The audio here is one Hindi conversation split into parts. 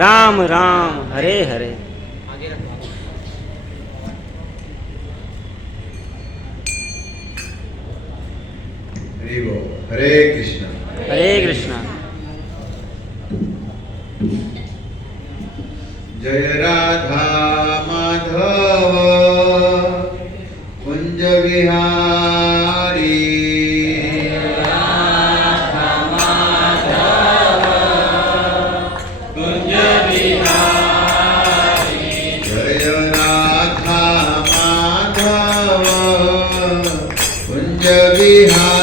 राम राम हरे हरे। हरे कृष्ण हरे कृष्ण। जय राधा माधव कुंज विहारी। जय राधा माधव कुंज विहारी।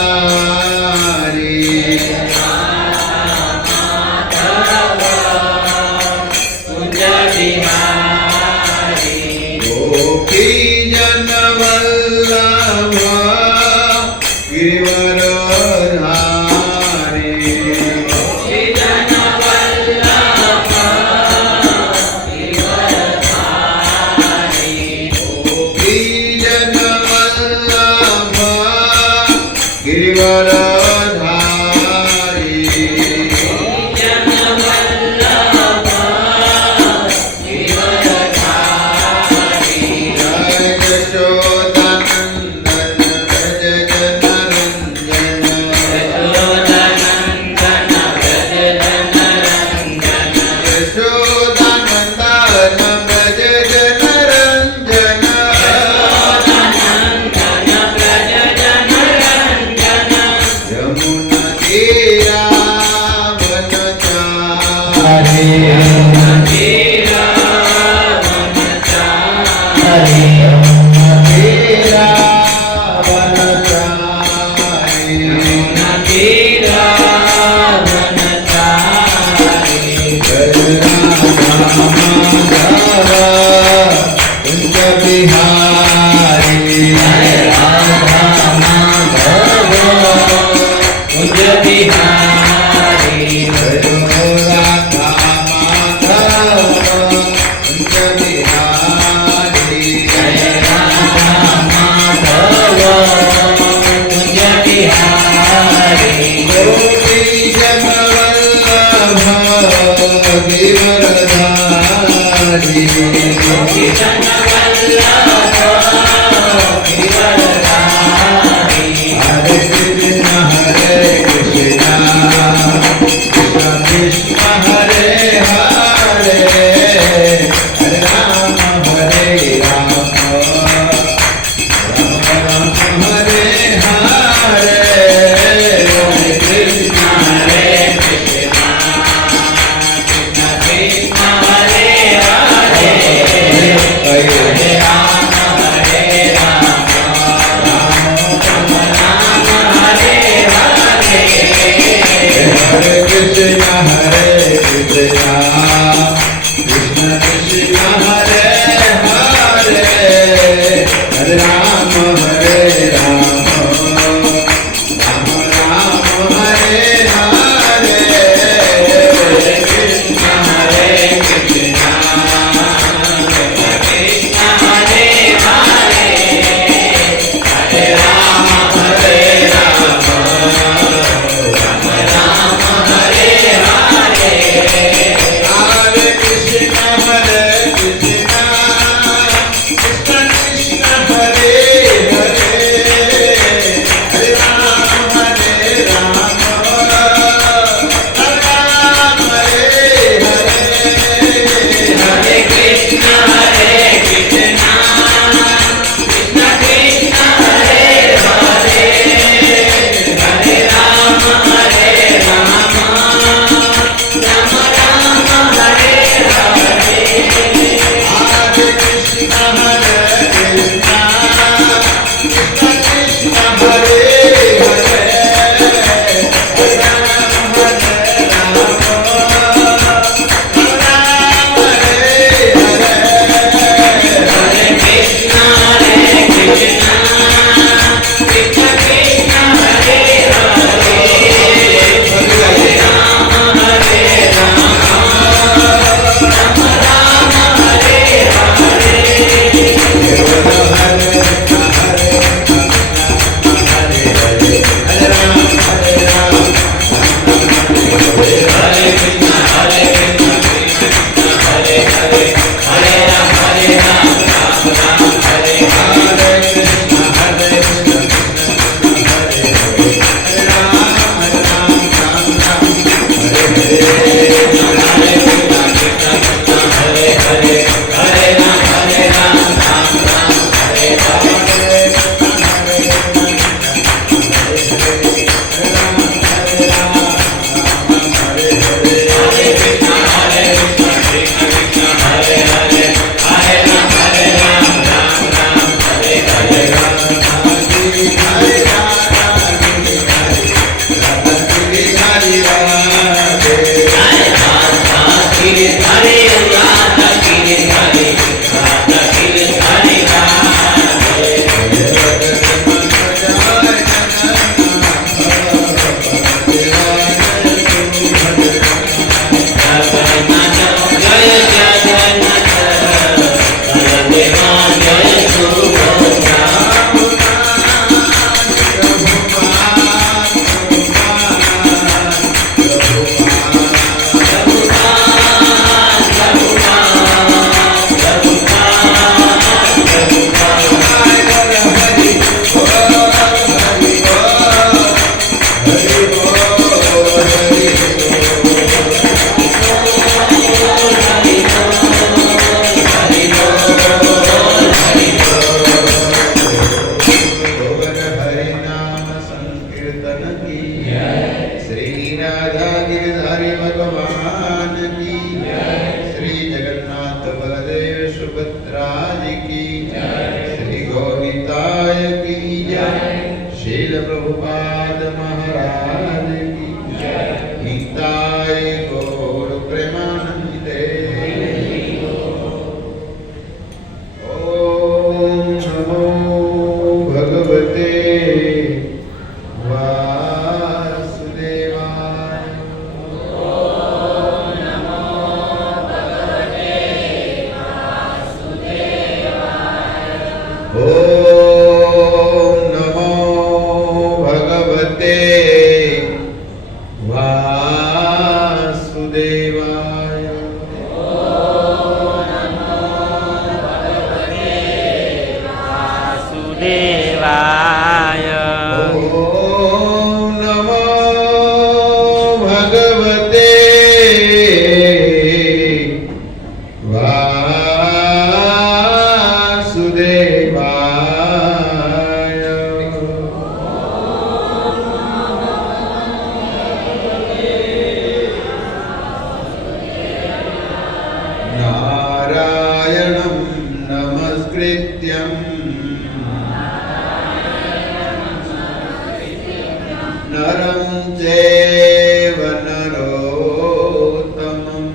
गोपी जन वल्लभ गिरिवरधारी। गोपी जन वल्लभ गिरिवरधारी। जय यशोदानंदन व्रज जनरंजन। यशोदानंदन व्रज जनरंजन। यमुना तीरा वनचारी। यमुना तीरा वनचारी। जय राधा माधव कुंज विहारी। जय राधा माधव कुंज विहारी। जय राधा माधव कुंज विहारी। जय राधा माधव कुंज विहारी। गोपी जन वल्लभ गिरिवरधारी। गोपी जन वल्लभ गिरिवरधारी। हरे कृष्ण कृष्ण कृष्ण हरे हरे हरे राम राम राम हरे हरे। हरे कृष्ण कृष्ण कृष्ण हरे हरे हरे राम राम हरे हरे। हरे कृष्ण कृष्ण कृष्ण हरे हरे हरे राम राम राम हरे हरे। हरे कृष्ण कृष्ण कृष्ण हरे हरे हरे राम राम राम हरे हरे। संकीर्तन की श्री राधा गिरधारी भगवान की श्री जगन्नाथ बलदेव सुभद्रा जी की श्री गौरीताय की शील प्रभुपाद महाराज की गीताय गौर प्रेमानंदे। ओम नमो भगवते वासुदेवाय। ओम नमो भगवते वासुदेवाय। ओम नमो भगवते वासुदेवाय। वासुदेवाय। ओम नमो भगवते वासुदेवाय। नारायणं नमस्कृत्यं नरं चैव नरोत्तमं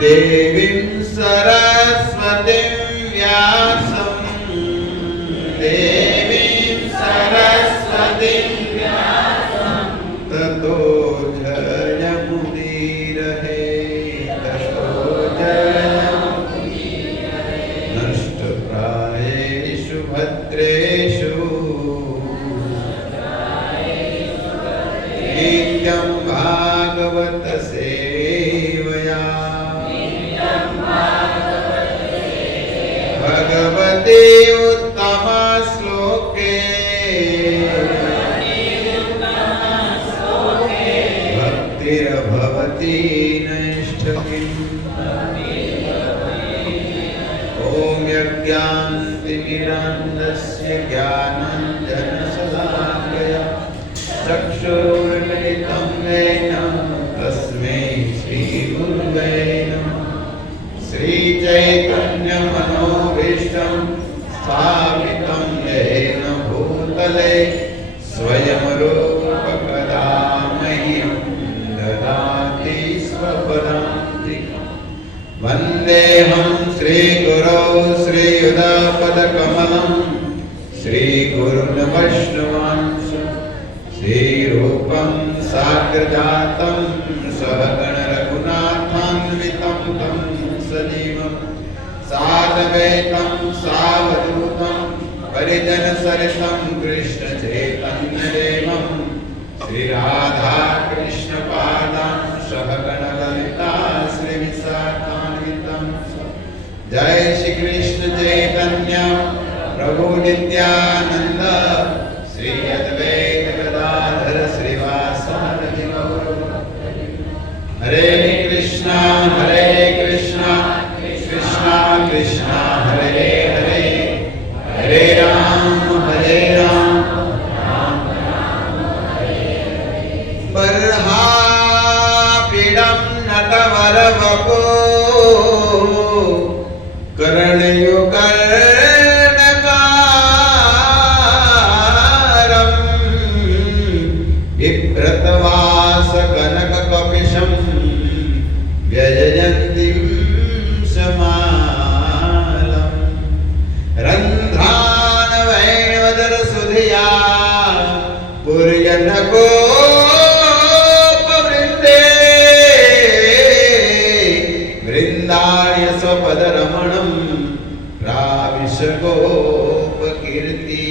देवीं सरस्वतीं व्यासं ततो जयमुदीरये नष्टप्रायेषु भद्रेषु नित्यं भागवत सेवया भगवते उत्तम श्लोके भक्तिर्भवति नैष्ठिकीम्। ॐ यज्ञान्तिमिरान्धस्य ज्ञानाञ्जनशलाकया चक्षुरुन्मिलितं येन तस्मै श्रीगुरुवे नमः। श्रीचैतन्यमनोभीष्टं स्थापितं येन भूतले स्वयं रूपकदा मह्यं ददाति स्वपदान्तिकम्। वन्देऽहं श्रीगुरौ श्रीयुतापदकमलं श्रीगुरुन् वैष्णवांश श्रीरूपं साग्रजातं सहगण रघुनाथान्वितं तं सजीवं साद्वैतं सावधूतं परिजनसरितं कृष्णचैतन्यदेवं श्रीराधाकृष्णपादां सहगण ललिता श्रीविशाखान्वितं। जय श्री कृष्ण चैतन्य प्रभु नित्यानंद श्री अद्वैत गदाधर श्रीवासादि गौर भक्तवृंद। हरे कृष्णा कृष्णा कृष्णा हरे हरे हरे राम राम हरे हरे। बर्हापीडं नटवरवपो कर्णयुकर्णकारं बिभ्रतवासकनककपिशं व्यजयन्तीं समालं रन्ध्रानवैणवदरसुधिया पुर्यनकोपवृन्दे वृन्दार्य स्वपदरमणं प्राविश गोपकीर्ति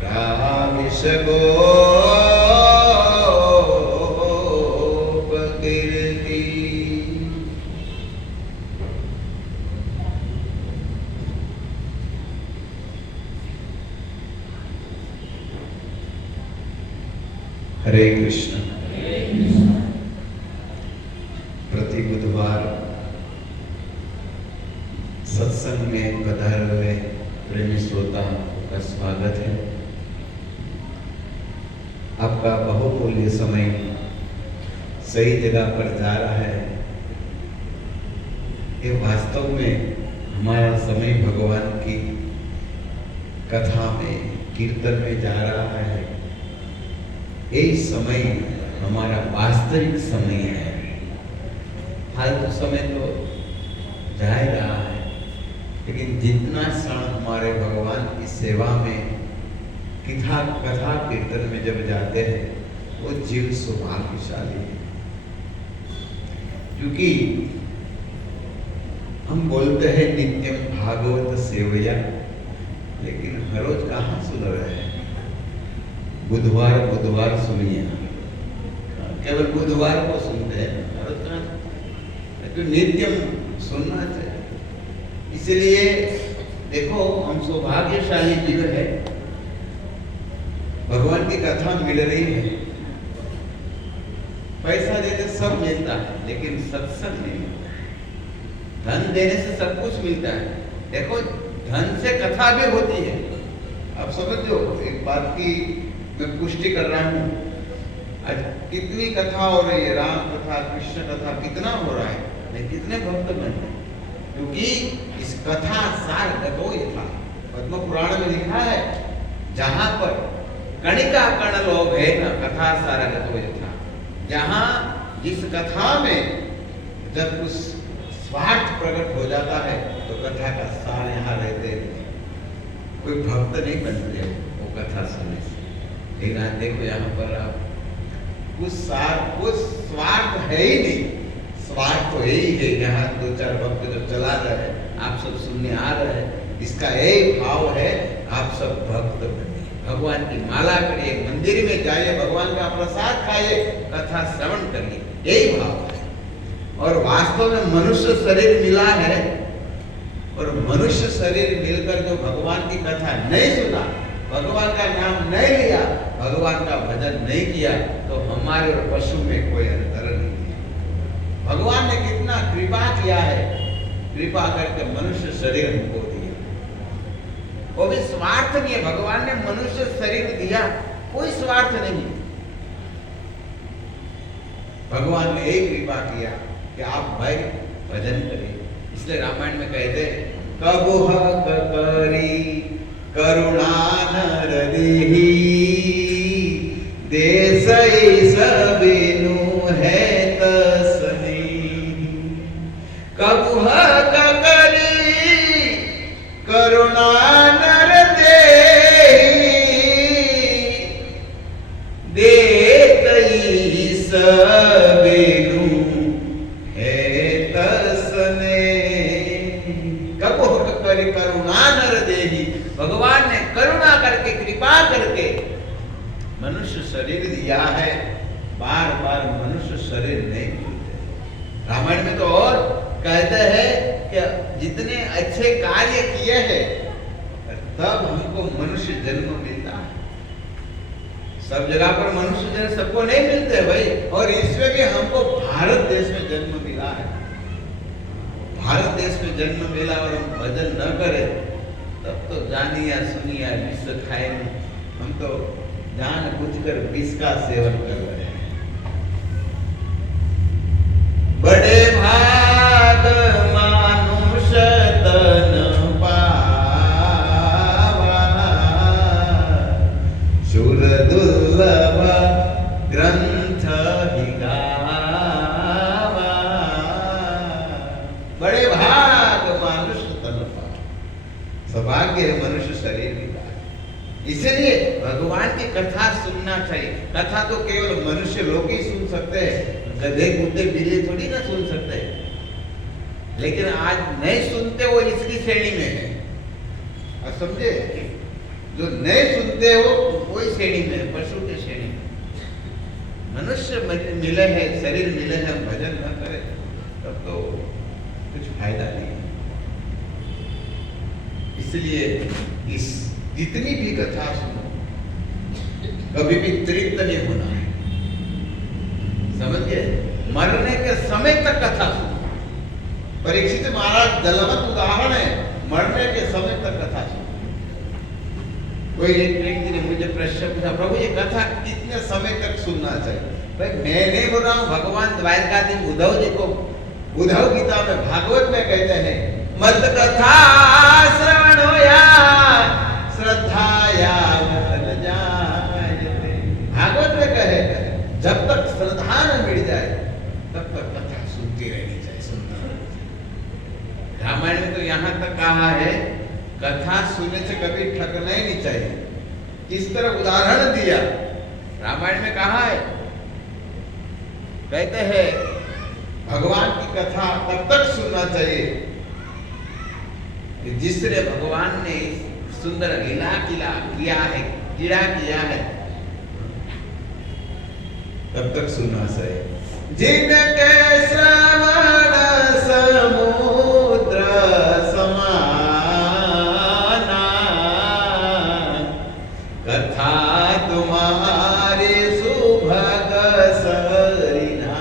प्राविश गोपकीर्ति। हरे कृष्ण। प्रति बुधवार सत्संग में पधारे हुए प्रेमी श्रोता का स्वागत है। आपका बहुमूल्य समय सही जगह पर जा रहा है। ये वास्तव में हमारा समय भगवान की कथा में, कीर्तन में जा रहा है। यही समय हमारा वास्तविक समय है। फालतू समय तो जा ही रहा है, लेकिन जितना क्षण हमारे भगवान की सेवा में कथा कीर्तन में जब जाते हैं वो जीव सौभाग्यशाली है। क्योंकि हम बोलते हैं नित्यम भागवत सेवया, लेकिन हर रोज कहाँ सुन रहे हैं? बुधवार सुनिए, केवल बुधवार को सुनते हैं, हर रोज कहाँ? तो नित्यम सुनना चाहिए। इसलिए देखो, हम सौभाग्यशाली जीव है, भगवान की कथा मिल रही है। पैसा देते सब मिलता है, लेकिन सत्संग नहीं मिलता। धन देने से सब कुछ मिलता है। देखो, धन से कथा भी होती है। आप समझो, एक बात की मैं पुष्टि कर रहा हूँ। आज कितनी कथा हो रही है, राम कथा, कृष्ण कथा, कितना हो रहा है, लेकिन कितने भक्त बन रहे हैं? क्योंकि इस कथा सार गतो यथा, पद्म पुराण में लिखा है, जहां पर कणिका कण लोभ है न कथा सार गतो यथा। जहां जिस कथा में जब कुछ स्वार्थ प्रकट हो जाता है तो कथा का सार यहाँ रहते हैं। कोई भक्त नहीं बनते वो कथा सुनने से। लेकिन आज देखो, यहाँ पर आप कुछ स्वार्थ है ही नहीं। स्वार्थ तो यही है, यहाँ दो चार भक्त जो चला रहे हैं, आप सब सुनने आ रहे हैं, इसका यही भाव है, आप सब भक्त बने, भगवान की माला करिए, मंदिर में जाइए, भगवान का प्रसाद खाइए, कथा श्रवण करिए, यही भाव है। और वास्तव में मनुष्य शरीर मिला है, और मनुष्य शरीर मिलकर जो भगवान की कथा नहीं सुना, भगवान का नाम नहीं लिया, भगवान का भजन नहीं किया, तो हमारे और पशु में कोई अंतर नहीं है। भगवान ने कितना कृपा किया है, कृपा करके मनुष्य शरीर हमको दिया। वो भी स्वार्थ नहीं है, भगवान ने मनुष्य शरीर दिया, कोई स्वार्थ नहीं। भगवान ने एक कृपा किया कि आप भाई भजन करिए। इसलिए रामायण में कहते हैं, कबुह करी करुणा नर देहि, देसई सबेनु है तसनी। कबुह करी करुणा नर देहि, देतई सबेनु करुणा नर देहि। भगवान ने करुणा करके, कृपा करके मनुष्य शरीर दिया है। बार बार मनुष्य शरीर नहीं मिलते। रामायण में तो और कहते हैं कि जितने अच्छे कार्य किए हैं तब हमको मनुष्य जन्म मिलता है। सब जगह पर मनुष्य जन्म सबको नहीं मिलते भाई। और इसमें भी हमको भारत देश में जन्म मिला है। भारत देश में जन्म मिला और हम भजन न करें तब तो जानिया सुनिया विष खाए नहीं। हम तो जान बुझकर विष का सेवन कर रहे हैं। बड़े भाग मानुष तन पावा, शूर दुर्लभ ग्रंथ ही गावा। बड़े भाग मानुष तन पावा, सौभाग्य है मनुष्य शरीर मिला। इसलिए भगवान की कथा सुनना चाहिए। कथा तो केवल मनुष्य लोग ही सुन सकते हैं, गधे कुत्ते बिल्ली थोड़ी ना सुन सकते हैं। लेकिन आज नहीं सुनते वो इसकी श्रेणी में है, आप समझे? जो नहीं सुनते वो कोई श्रेणी में है, पशु के श्रेणी में। मनुष्य मिले हैं, शरीर मिले हैं, भजन न करें तब तो कुछ फायदा नहीं है। इसलिए इस जितनी भी कथा सुनो कभी भी तृप्त नहीं होना है, समझ गए? मरने के समय तक कथा सुनो। परीक्षित महाराज जलवंत उदाहरण है, मरने के समय तक कथा सुनो। कोई एक व्यक्ति ने मुझे प्रश्न पूछा, प्रभु ये कथा कितने समय तक सुनना चाहिए? भाई मैं नहीं बोल रहा हूँ, भगवान द्वारकाधीश उद्धव जी को उद्धव गीता में भागवत में कहते हैं मत कथा श्रवण होया श्रद्धाया न जायते। भागवत में कहे जब तक श्रद्धा न मिल जाए तब तक कथा सुनती रहनी चाहिए, सुनता रहना चाहिए। रामायण में तो यहाँ तक कहा है कथा सुनने से कभी ठगना ही नहीं चाहिए। किस तरह उदाहरण दिया रामायण में कहा है, कहते हैं भगवान की कथा तब तक सुनना चाहिए कि जिसने भगवान ने सुंदर लीला किया है, क्रीड़ा किया है, तब तक सुनना चाहिए। जिनके श्रवण समुद्र समाना कथा तुम्हारी सुभग सरिनाना।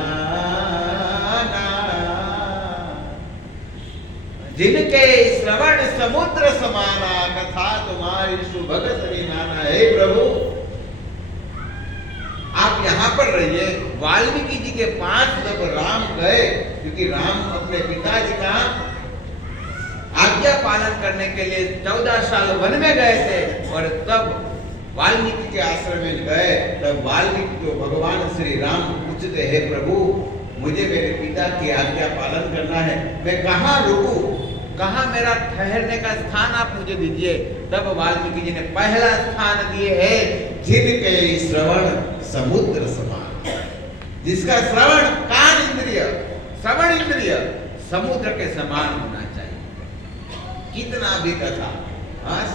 जिनके श्रवण समुद्र समाना कथा तुम्हारी सुभग सरिनाना। हे प्रभु आप यहाँ पर रहिए। वाल्मीकि जी के पास जब राम गए, क्योंकि राम अपने पिताजी का आज्ञा पालन करने के लिए 14 साल वन में गए थे, और तब वाल्मीकि के आश्रम में गए, तब वाल्मीकि को भगवान श्री राम पूछते हैं प्रभु मुझे मेरे पिता की आज्ञा पालन करना है, मैं कहाँ रुकूं, कहाँ मेरा ठहरने का स्थान आप मुझे दीजिए। तब वाल्मीकि जी ने पहला स्थान दिए है जिनके श्रवण समुद्र समान। जिसका श्रवण कान इंद्रिय, श्रवण इंद्रिय समुद्र के समान होना चाहिए। कितना भी कथा,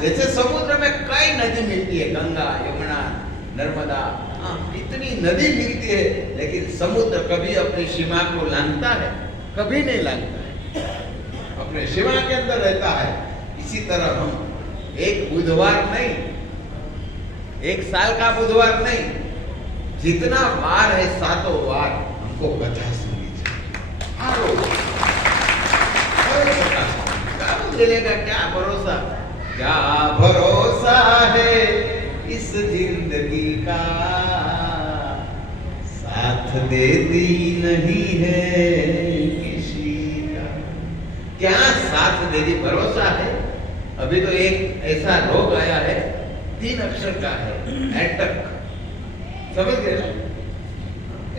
जैसे समुद्र में कई नदी मिलती है, गंगा यमुना नर्मदा, इतनी नदी मिलती है, लेकिन समुद्र कभी अपनी सीमा को लांघता है? कभी नहीं लांघता है, अपने सीमा के अंदर रहता है। इसी तरह हम एक बुधवार नहीं, एक साल का बुधवार नहीं, जितना वार है 7 वार हमको कथा सुननी चाहिए। चलेगा क्या भरोसा, क्या भरोसा है इस जिंदगी का, साथ देती नहीं है किसी का। क्या साथ देगी, भरोसा है? अभी तो एक ऐसा रोग आया है 3 अक्षर का है, एटक, समझ गए ना?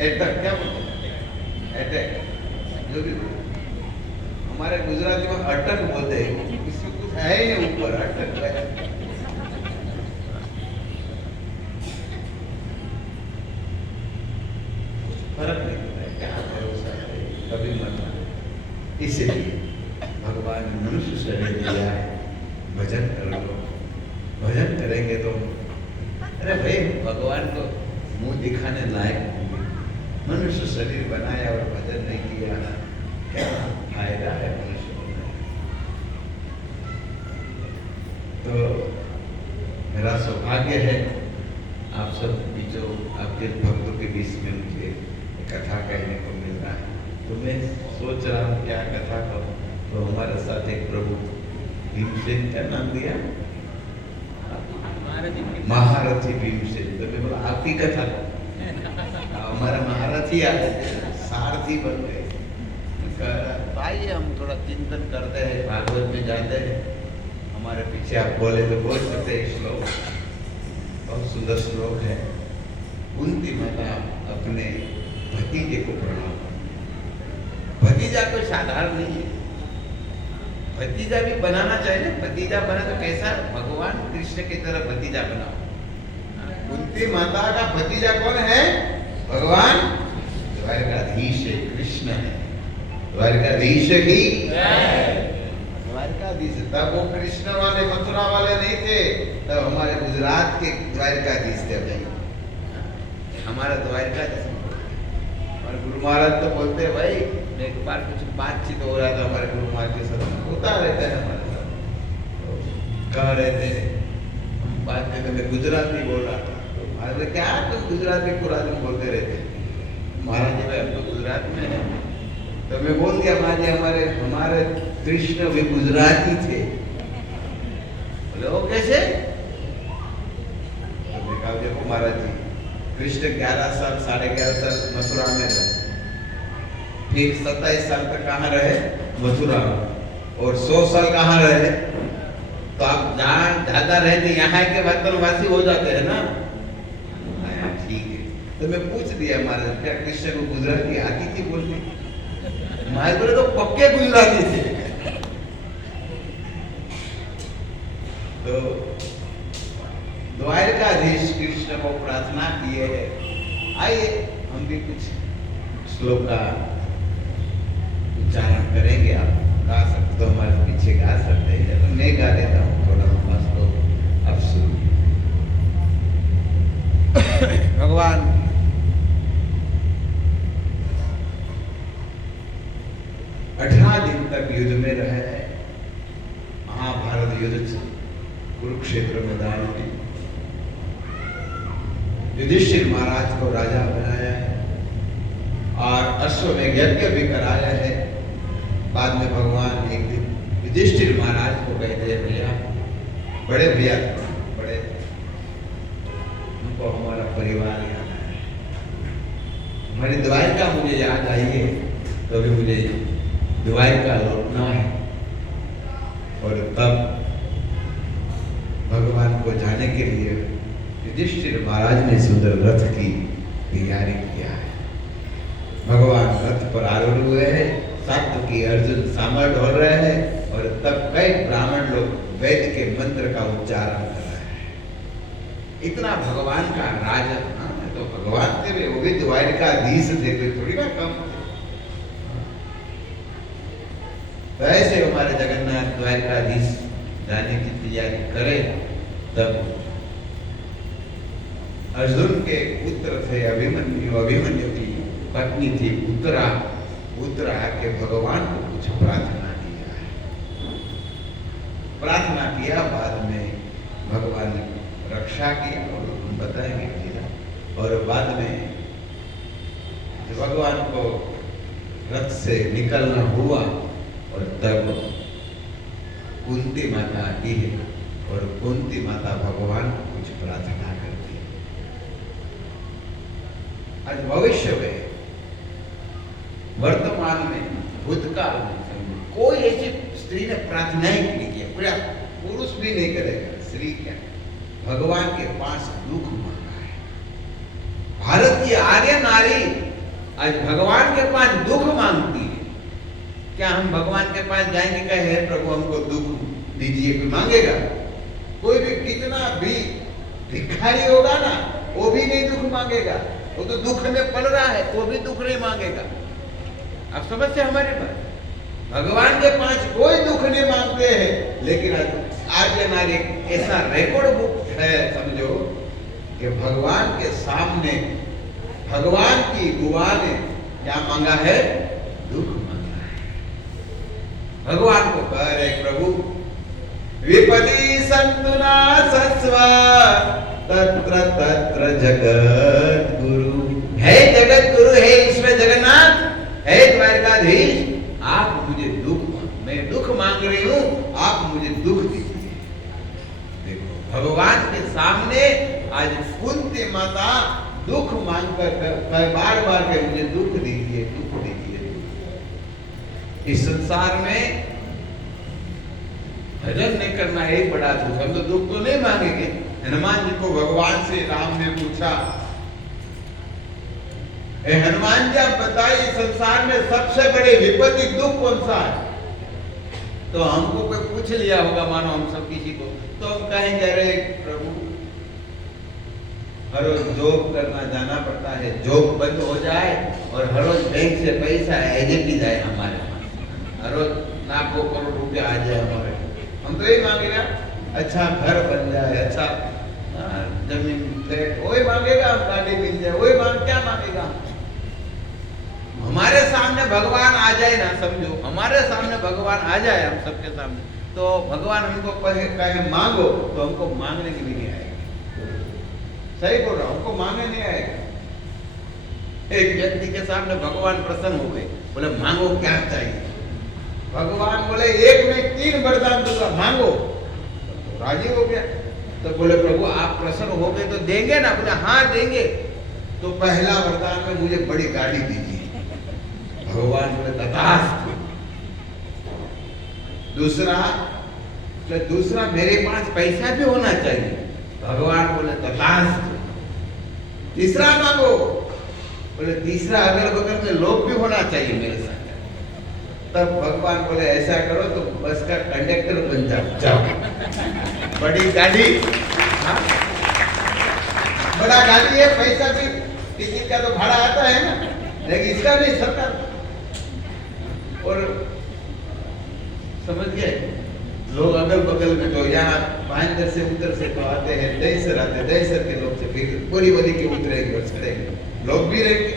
एटक क्या बोलते हैं? एटक जो भी हमारे गुजराती में अटक बोलते हैं, इसमें कुछ है ही नहीं ऊपर, अटक है। फर्क नहीं पड़ता है, क्या भरोसा है, कभी मरना। इसीलिए भगवान ने मनुष्य शरीर दिया है, भजन कर लो। भजन करेंगे तो अरे भाई भगवान को मुंह दिखाने लायक होंगे। मनुष्य शरीर बनाया और भजन नहीं किया, क्या फायदा है मनुष्य को? तो मेरा सौभाग्य है आप सब बीचों, आपके भक्तों के बीच में मुझे कथा कहने को मिल रहा है। तो मैं सोच रहा हूँ क्या कथा कहूँ। तो हमारे साथ एक प्रभु भीमसेन, क्या नाम दिया? महारथी भीमसेन। तो मैं बोला आपकी कथा, हमारा महारथी आए, सारथी बन गए। आइए हम थोड़ा चिंतन करते हैं, भागवत में जाते हैं। हमारे पीछे आप बोले तो बोल सकते हैं। श्लोक बहुत सुंदर श्लोक है। कुंती माता अपने भतीजे को प्रणाम। भतीजा कोई साधारण नहीं है, भतीजा भी बनाना चाहिए ना। भतीजा बना तो कैसा? भगवान कृष्ण की तरह भतीजा बनाओ। कुंती माता का भतीजा कौन है? भगवान द्वारकाधीश कृष्ण है। द्वारकाधीश की द्वारकाधीश। तब वो कृष्ण वाले मथुरा वाले नहीं थे, तब हमारे गुजरात के द्वारकाधीश थे भाई। हमारा द्वारकाधीश। और गुरु महाराज तो बोलते हैं भाई, एक बार कुछ बातचीत हो रहा था हमारे गुरु महाराज के साथ, होता रहता है हमारे साथ, तो कह रहे थे बात में, तो मैं गुजराती बोल रहा था। तो महाराज क्या तुम गुजराती पूरा दिन बोलते रहते? महाराज जी भाई हम तो गुजरात में है। तो मैं बोल दिया महाराज जी हमारे कृष्ण भी गुजराती थे। बोले वो कैसे? महाराज जी, कृष्ण 11 साल 11.5 साल मथुरा में रहे, फिर 27 साल तक कहाँ रहे? मथुरा में। और 100 साल कहाँ रहे? तो आप जहाँ ज्यादा रहते यहाँ के वतनवासी हो जाते हैं ना। ठीक है, तो मैं पूछ दिया महाराज, क्या कृष्ण को गुजराती आती थी बोलने? महाराज बोले तो पक्के गुजराती थे। तो द्वारकाधीश कृष्ण को प्रार्थना किए है, आइए हम भी कुछ श्लोक का उच्चारण करेंगे। आप गा सकते तो हमारे पीछे गा सकते हैं, तो मैं गा देता हूँ थोड़ा मस्त। तो अब शुरू। भगवान 18 दिन तक युद्ध में रहे हैं। महाभारत युद्ध कुरुक्षेत्र मैदान में युधिष्ठिर महाराज को राजा बनाया है और अश्वमेध यज्ञ भी कराया है। बाद में भगवान एक दिन युधिष्ठिर महाराज को कहते हैं, भैया बड़े भैया बड़े, हमको हमारा परिवार याद आया, हमारी द्वारका मुझे याद आई है, तो अभी मुझे द्वारका लौटना है। और तब भगवान को जाने के लिए युधिष्ठिर महाराज ने सुंदर रथ की तैयारी किया है। भगवान रथ पर आरूढ़ हुए हैं, सात्विकी अर्जुन सामर ढोल रहे हैं और तब कई ब्राह्मण लोग वेद के मंत्र का उच्चारण कर रहे हैं। इतना भगवान का राज, तो भगवान थे, वो भी द्वारकाधीश थे, कोई थोड़ी ना कम थे। तो ऐसे हमारे जगन्नाथ द्वारकाधीश जाने की तैयारी करे, तब अर्जुन के पुत्र थे अभिमन्यु, अभिमन्यु की पत्नी थी उत्तरा। उत्तरा के भगवान को कुछ प्रार्थना किया है, प्रार्थना किया, बाद में भगवान ने रक्षा किया और हम बताएंगे फिर। और बाद में भगवान को रथ से निकलना हुआ और तब कुंती माता आती है और कुंती माता भगवान को कुछ प्रार्थना करती है। आज भविष्य में, वर्तमान में, भूतकाल में कोई ऐसी स्त्री ने प्रार्थना ही नहीं की, पूरा पुरुष भी नहीं करेगा। स्त्री क्या भगवान के पास दुख मांगा है। भारत की आर्य नारी आज भगवान के पास दुख मांगती है। क्या हम भगवान के पास जाएंगे, कहे हे प्रभु हमको दुख दीजिए, कोई मांगेगा? कोई भी कितना भी भिखारी होगा ना, वो भी नहीं दुख मांगेगा। वो तो दुख में पड़ रहा है, वो भी दुख नहीं मांगेगा। आप समझते हमारी बात? भगवान के पास कोई दुख नहीं मांगते हैं, लेकिन आज नारी ऐसा रिकॉर्ड बुक है, समझो कि भगवान के सामने भगवान की बुआ ने क्या मांगा है? दुख मांगा है। भगवान को कह रहे प्रभु, विपदी संतु नासस्व तत्र तत्र जगत गुरु। हे जगत गुरु, हे ईश्वर जगन्नाथ, हे द्वारकाधीश, आप मुझे दुख, मैं दुख मांग रही हूँ, आप मुझे दुख दीजिए। देखो भगवान के सामने आज कुंती माता दुख मांग कर बार बार के मुझे दुख दीजिए, दुख दीजिए। इस संसार में भजन नहीं करना है बड़ा दुख। हम तो दुख तो नहीं मांगेंगे। हनुमान जी को भगवान से राम ने पूछा, हनुमान जी आप बताइए संसार में सबसे बड़े विपत्ति दुख कौन सा है? तो हमको कोई पूछ लिया होगा, मानो हम सब किसी को, तो हम कहेंगे अरे प्रभु हर रोज जॉब करना जाना पड़ता है, जॉब बंद हो जाए और हर रोज बैंक से पैसा ऐसे भी जाए हमारे पास, हर रोज लाखों करोड़ रुपया आ जाए हमारे, हम तो यही मांगेगा अच्छा घर बन जाए, अच्छा जमीन फ्लैट, वही मांगेगा, गाड़ी मिल जाए, वही क्या मांगेगा? हमारे सामने भगवान आ जाए ना, समझो हमारे सामने भगवान आ जाए हम सबके सामने, तो भगवान हमको कहे मांगो, तो हमको मांगने के लिए नहीं आएगा। सही बोल रहा हूं, हमको मांगने नहीं आएगा। एक व्यक्ति के सामने भगवान प्रसन्न हो गए, बोले मांगो क्या चाहिए? भगवान बोले एक में 3 वरदान दूंगा, मांगो। तो राजी हो गया। तो बोले प्रभु आप प्रसन्न हो गए तो देंगे ना? बोले हाँ देंगे। तो पहला वरदान में मुझे बड़ी गाड़ी दीजिए। भगवान बोले तथास्तु। दूसरा मेरे पास पैसा भी होना चाहिए। भगवान बोले तथास्तु। तीसरा मांगो। बोले तीसरा अगल बगल में लोग भी होना चाहिए मेरे साथ। तब भगवान बोले ऐसा करो तो बस का कंडक्टर बन जाओ। बड़ी गाड़ी, हाँ? बड़ा गाड़ी है, पैसा भी टिकट का तो भाड़ा आता है ना, लेकिन इसका नहीं सरकार। और समझ गए लोग अगल बगल में तो यहाँ भाईंदर से उधर से तो आते हैं, दहीसर आते, दहीसर के लोग से फिर बोरी बोरी के उतरेंगे और चढ़ेंगे, लोग भी रहेंगे।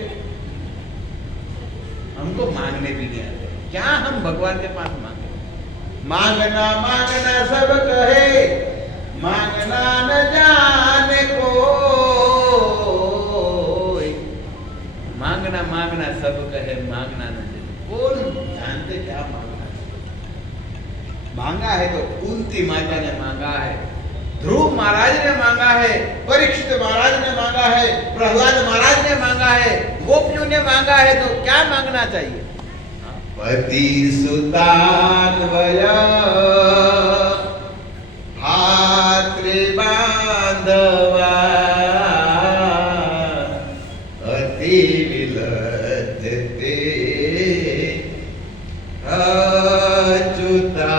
हमको मांगने भी नहीं आते, क्या हम भगवान के पास मांगे? मांगना मांगना सब कहे, मांगना न जाने को। मांगना मांगना सब कहे, मांगना न जाने। कौन जानते क्या मांगना है? मांगा है तो कुंती माता ने मांगा है, ध्रुव महाराज ने मांगा है, परीक्षित महाराज ने मांगा है, प्रहलाद महाराज ने मांगा है, गोपियों ने मांगा है। तो क्या मांगना चाहिए? पति सुतान्वय भातृ बांधवा अति विलज्जते अच्युता।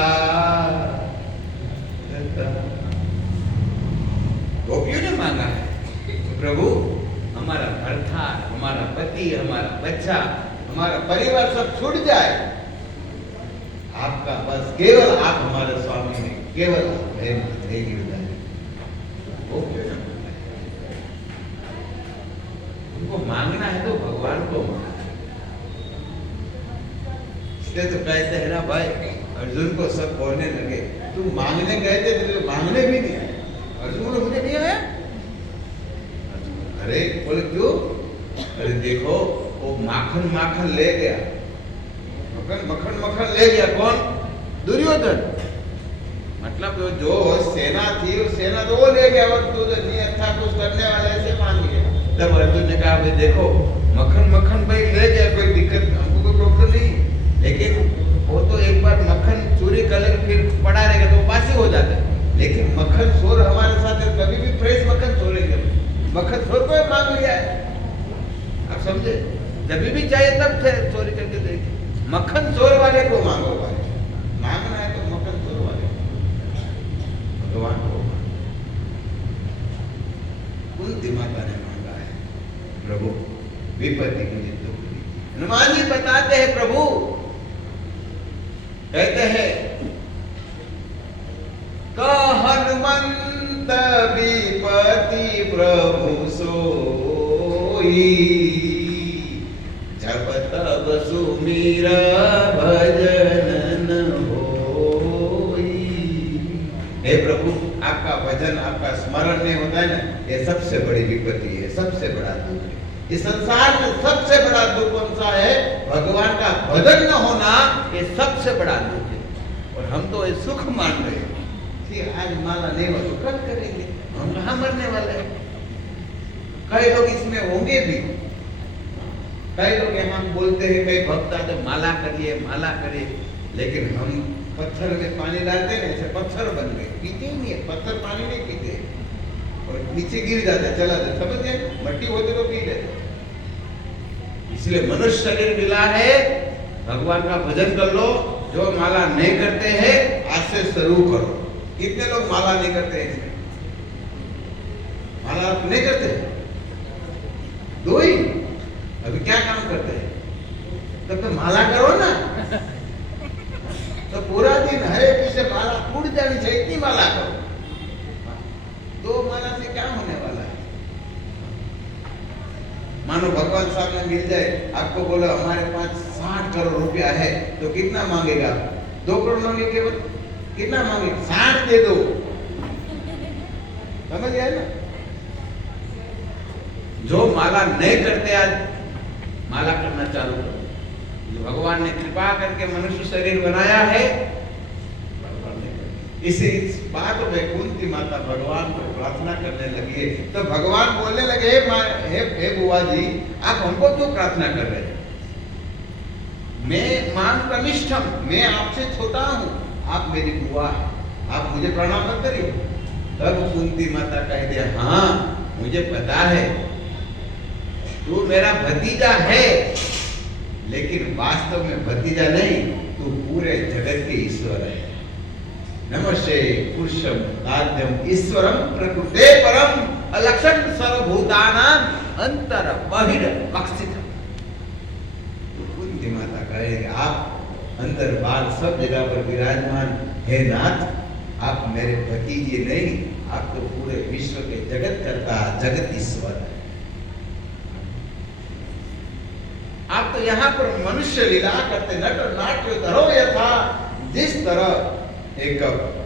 गोपियों ने मांगा है प्रभु हमारा भर्ता, हमारा पति, हमारा बच्चा, हमारा परिवार सब छूट जाए, आपका बस केवल आप हमारे स्वामी हैं, केवल आप हैं, उनको मांगना है तो भगवान को मांगना। इसलिए तो कहते हैं ना भाई, अर्जुन को सब बोलने लगे तुम मांगने गए थे तो मांगने भी नहीं आए। अर्जुन बोले मुझे नहीं आया। अरे बोले क्यों? अरे देखो वो माखन माखन ले गया, मक्खन मक्खन ले गया। कौन? दुर्योधन। मतलब जो सेना थी वो सेना तो वो ले गया, वो तो नहीं अच्छा कुछ करने वाला ऐसे मान गया। तब अर्जुन ने कहा भाई देखो मक्खन मक्खन भाई ले गया, कोई दिक्कत हमको कोई प्रॉब्लम नहीं, लेकिन वो तो एक बार मक्खन चोरी कर ले फिर पड़ा रहेगा तो बासी हो जाता है। लेकिन मक्खन चोर हमारे साथ है, कभी भी फ्रेश मक्खन चोरेंगे। मक्खन चोर को मांग लिया है, आप समझे? जब भी चाहिए तब चोरी करके देखे। मक्खन चोर वाले को मांगो भाई, मांगना है तो मक्खन चोर वाले भगवान को। कुंती माता ने मांगा है प्रभु विपत्ति मुझे दुख दी। हनुमान जी बताते हैं प्रभु, कहते हैं हनुमंत विपत्ति प्रभु सोई, जब तब सुमिर भजन न होई। हे प्रभु आपका भजन, आपका स्मरण नहीं होता है ना, ये सबसे बड़ी विपत्ति है, सबसे बड़ा दुख है। इस संसार में सबसे बड़ा दुख कौन सा है? भगवान का भजन न होना, ये सबसे बड़ा दुख है। और हम तो ये सुख मान रहे हैं कि आज माला नहीं हो तो कल करेंगे, हम कहाँ मरने वाले हैं। कई लोग इसमें होंगे भी, कई लोग यहाँ बोलते हैं, कई भक्त आते माला करिए माला करिए, लेकिन हम पत्थर में पानी डालते हैं ऐसे पत्थर बन गए, पीते ही नहीं है, पत्थर पानी नहीं पीते और नीचे गिर जाता है, चला जाता, समझ गए? मट्टी होते तो पी लेते। इसलिए मनुष्य शरीर मिला है, भगवान का भजन कर लो। जो माला नहीं करते हैं आज से शुरू करो। कितने लोग माला नहीं करते हैं? इसमें माला नहीं करते, दो ही। अभी क्या काम करते हैं? तब तो माला करो ना, तो पूरा दिन हरे पीछे माला टूट जानी चाहिए, इतनी माला करो। दो माला से क्या होने वाला है? मानो भगवान सामने मिल जाए, आपको बोलो हमारे पास 60 करोड़ रुपया है, तो कितना मांगेगा? 2 करोड़ मांगे केवल, कितना मांगे? 60 दे दो, समझ गए ना? जो माला नहीं करते आज माला करना चालू करो। जो भगवान ने कृपा करके मनुष्य शरीर बनाया है, भगवान ने इस बात में कुंती माता भगवान को प्रार्थना करने लगी है। तो भगवान बोलने लगे, हे बुआ जी, आप हमको क्यों प्रार्थना कर रहे हैं? मैं मान कनिष्ठम, मैं आपसे छोटा हूं, आप मेरी बुआ है, आप मुझे प्रणाम मत करिए। तब कुंती माता कह दे, हाँ मुझे पता है तू मेरा भतीजा है, लेकिन वास्तव में भतीजा नहीं, तू पूरे जगत के ईश्वर है। नमस्ते पुरुषम आद्यम ईश्वरम प्रकृते परम अलक्षण सर्वभूतानां अंतर बहिर मक्षित। कुंती माता कहे, आप अंदर बाहर सब जगह पर विराजमान है नाथ, आप मेरे भतीजे नहीं, आप तो पूरे विश्व के जगत करता जगत ईश्वर है। आप तो यहाँ पर मनुष्य लीला करते, नट नाट्य धरो यथा, जिस तरह एक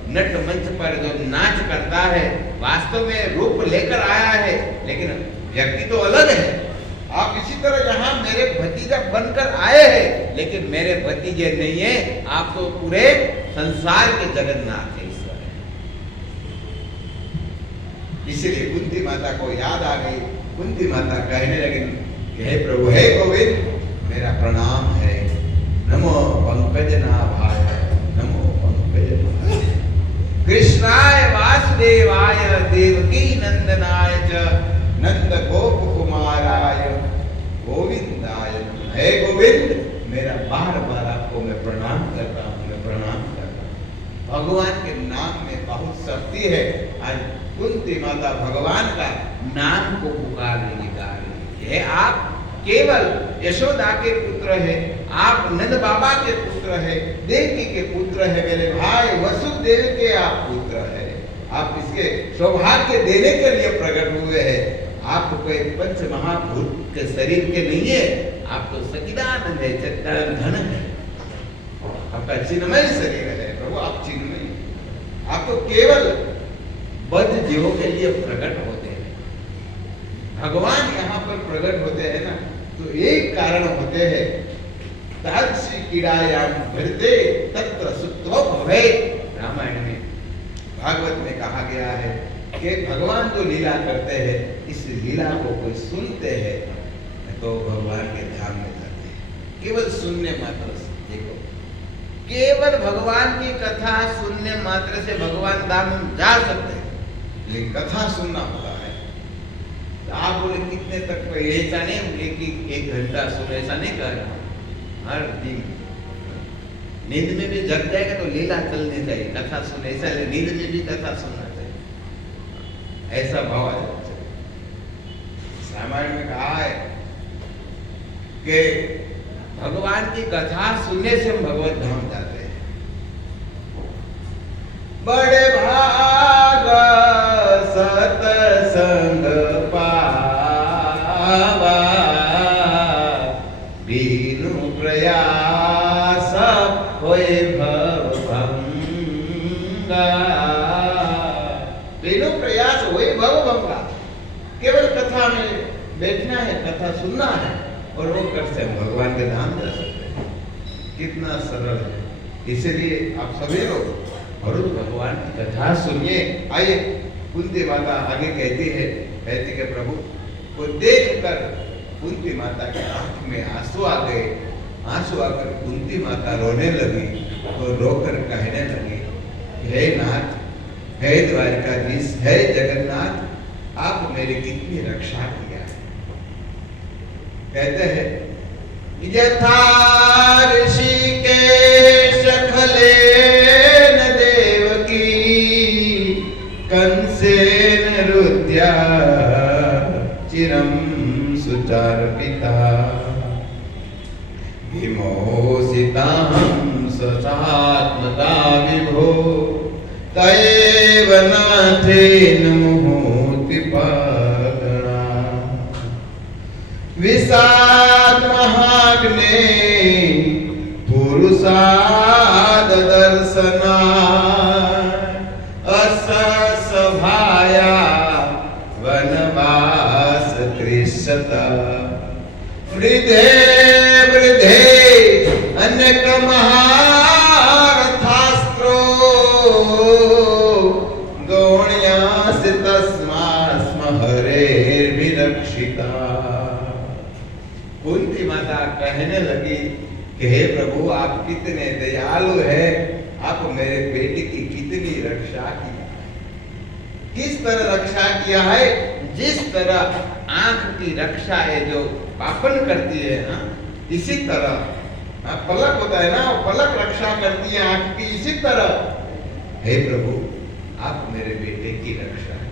नट मंच पर जो नाच करता है, वास्तव में रूप लेकर आया है, लेकिन व्यक्ति तो अलग है। आप इसी तरह यहाँ मेरे भतीजा बनकर आए हैं, लेकिन मेरे भतीजे नहीं है, आप तो पूरे संसार के जगन्नाथ है, ईश्वर है। इसलिए कुंती माता को याद आ गई। कुंती माता कहने लगी, हे प्रभु, हे गोविंद, मेरा प्रणाम है, नमो पंकजनाभाय, नमो पंकजनाभाय, कृष्णाय वासुदेवाय देवकी नंदनाय च नंद गोप कुमाराय गोविंदाय। हे गोविंद, मेरा बार बार आपको मैं प्रणाम करता हूँ, मैं प्रणाम करता हूँ। भगवान के नाम में बहुत शक्ति है। आज कुंती माता भगवान का नाम को पुकार रही है। आप केवल यशोदा के पुत्र है, आप नंद बाबा के पुत्र है, देवकी के पुत्र है, मेरे भाई वसुदेव के आप पुत्र है। आप इसके सौभाग्य देने के लिए प्रकट हुए हैं। आप कोई पंच महाभूत के शरीर के नहीं है, आप तो सच्चिदानंद है, चेतन धन है, आपका चिन्मय शरीर है प्रभु, आप चिन्मय, आप तो केवल बद्ध जीवों के लिए प्रकट होते हैं। भगवान यहाँ पर प्रकट होते हैं ना, तो एक कारण होते हैं, तादृशी कीड़ायाम भरते तत्र सुत्व भवेत्। रामायण में भागवत में कहा गया है कि भगवान जो लीला करते हैं, इस लीला को कोई सुनते हैं तो भगवान के धाम में जाते हैं। केवल सुनने मात्र से, देखो, केवल भगवान की कथा सुनने मात्र से भगवान धाम में जा सकते हैं, लेकिन कथा सुनना होता है। तो आप बोले कितने तक, ऐसा नहीं एक घंटा सुनो, ऐसा नहीं कर रहा, हर दिन नींद में भी जग जाएगा तो लीला चलनी चाहिए, कथा सुने, ऐसा नींद में भी कथा सुनना चाहिए, ऐसा भाव आ जाना चाहिए। रामायण में कहा है कि भगवान की कथा सुनने से हम भगवत धाम जाते हैं। बड़े भाग सतसंग पावा, बिनु प्रयास होए भव भंगा। बिनु प्रयास होए भव भंगा। केवल कथा में बैठना है, कथा सुनना है, और वो करते हम भगवान के धाम जा सकते हैं। कितना सरल है। इसलिए आप सभी लोग और भगवान की कथा सुनिए। आइए, कुंती माता आगे कहती है कि प्रभु को देखकर कुंती माता के आंख में आंसू आ गए। आंसू आकर कुंती माता रोने लगी, तो रोकर कहने लगी, हे नाथ, हे द्वारकाधीश, हे जगन्नाथ, आप मेरी कितनी रक्षा किया। कहते हैं, यथा ऋषिकेश खलेन देवकी कंसेन रुद्या चिरं सुचार्पिता विमोसितां ससात्मता विभो तयैव नाथेन मुहूर्ति पागणा विषाद महाग्ने पुरुषाद दर्शना अससभाया वनवास त्रिशत वृद्धे वृद्धे अनेक महारथास्त्रो रक्षिता। कुंती माता कहने लगी कि हे प्रभु, आप कितने दयालु हैं, आप मेरे बेटे की कितनी रक्षा किया है। किस तरह रक्षा किया है? जिस तरह आंख की रक्षा है जो पापन करती है ना, इसी तरह पलक होता है ना, वो पलक रक्षा करती है आंख की, इसी तरह हे प्रभु, आप मेरे बेटे की रक्षा है।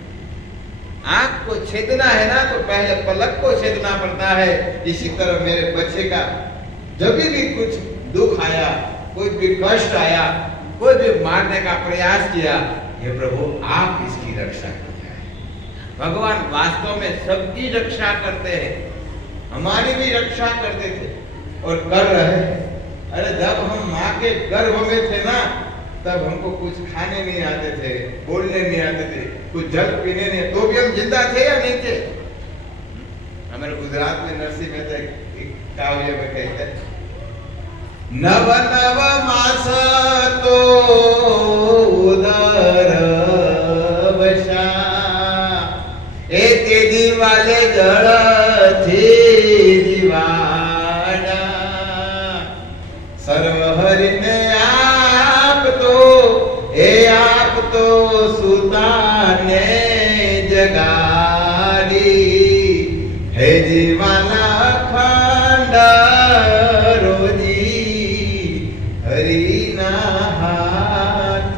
आंख को छेदना है ना, तो पहले पलक को छेदना पड़ता है। इसी तरह मेरे बच्चे का जब भी कुछ दुख आया, कोई भी कष्ट आया, कोई भी मारने का प्रयास किया, हे प्रभु आप इसकी रक्षा कीजिए। भगवान वास्तव में सबकी रक्षा करते हैं, हमारी भी रक्षा करते थे और कर रहे हैं। अरे जब हम माँ के गर्भ में थे ना, तब हमको कुछ खाने नहीं आते थे, बोलने नहीं आते थे, कुछ जल पीने नहीं, तो भी हम जिंदा थे या नहीं थे? हमारे गुजरात में नरसिंह मेहता एक काव्य में कहते हैं, नव नव मास तो उदर वशा, ए तेजी वाले जड़ थे जीवाड़ा, सर्वहरि ने आप तो सुता ने जगाड़ी, हे जीवाना खंड रोजी हरि ना हाथ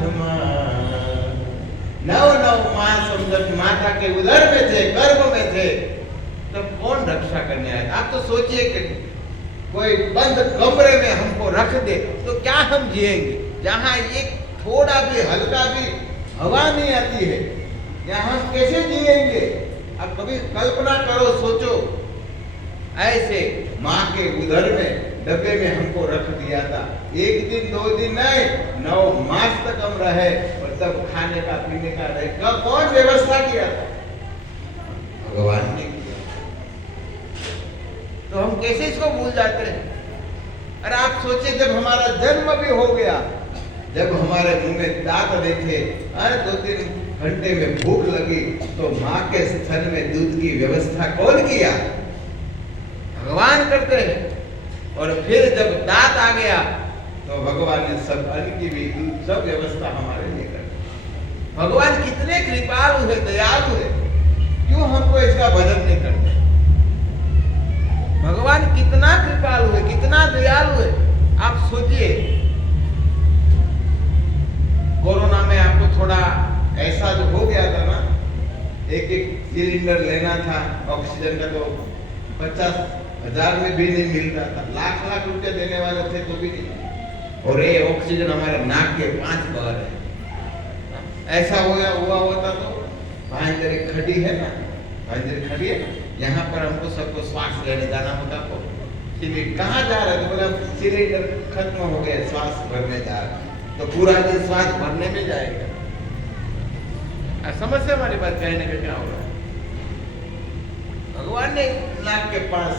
नव नव मास हम जब माता के उदर में थे, गर्भ में थे, तब कौन रक्षा करने आया? आप तो सोचिए कि कोई बंद कमरे में हमको रख दे तो क्या हम जिएंगे? जहाँ एक थोड़ा भी हल्का भी हवा नहीं आती है, यहाँ हम कैसे जिएंगे? अब कभी कल्पना करो, सोचो, ऐसे माँ के उदर में डब्बे में हमको रख दिया था। एक दिन 2 दिन नहीं, 9 मास तक हम रहे, और तब खाने का पीने का रहे, कौन व्यवस्था किया था? भगवान ने किया। तो हम कैसे इसको भूल जाते हैं? अरे आप सोचिए, जब हमारा जन्म भी हो गया, जब हमारे मुंह में दांत देखे, 2-3 घंटे में भूख लगी, तो माँ के स्तन में दूध की व्यवस्था कौन किया? भगवान करते हैं। और फिर जब दांत आ गया, तो भगवान ने सब अन्न की भी सब व्यवस्था हमारे लिए कर दी। भगवान कितने कृपालु है, दयालु है, क्यों हमको इसका भजन नहीं करते? भगवान कितना कृपालु है, कितना दयालु है। आप सोचिए, कोरोना में आपको थोड़ा ऐसा जो हो गया था ना, एक सिलेंडर लेना था ऑक्सीजन का, तो 50,000 में भी नहीं मिलता था, लाख रुपए देने वाले थे तो भी नहीं। और ये ऑक्सीजन हमारे नाक के 5 बार है। ऐसा हुआ होता तो भांजरी खड़ी है ना, भांजरी खड़ी है, यहाँ पर हमको सबको श्वास लेने जाना होता, तो कहाँ जा रहे थे? बोला सिलेंडर खत्म हो गया, श्वास भरने जा रहे, तो पूरा दिन श्वास भरने में जाएगा। समझ से हमारी बात कहने का क्या होगा? भगवान ने नाक के पास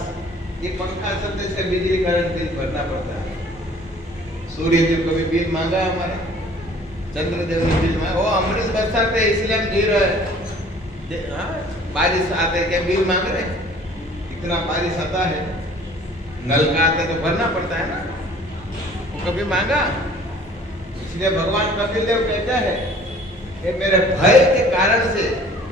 ये पंखा चलते से बिजली करंट बिल भरना पड़ता है। सूर्य देव को भी बिल मांगा हमारा, चंद्रदेव ने बिल मांगा, वो अमृत बरसाते इसलिए हम जी रहे हैं। बारिश आते क्या बिल मांग रहे? इतना बारिश आता है, नल का आता तो भरना पड़ता है ना, वो कभी मांगा? इसलिए भगवान कपिल देव कहता है कि मेरे भय के कारण से,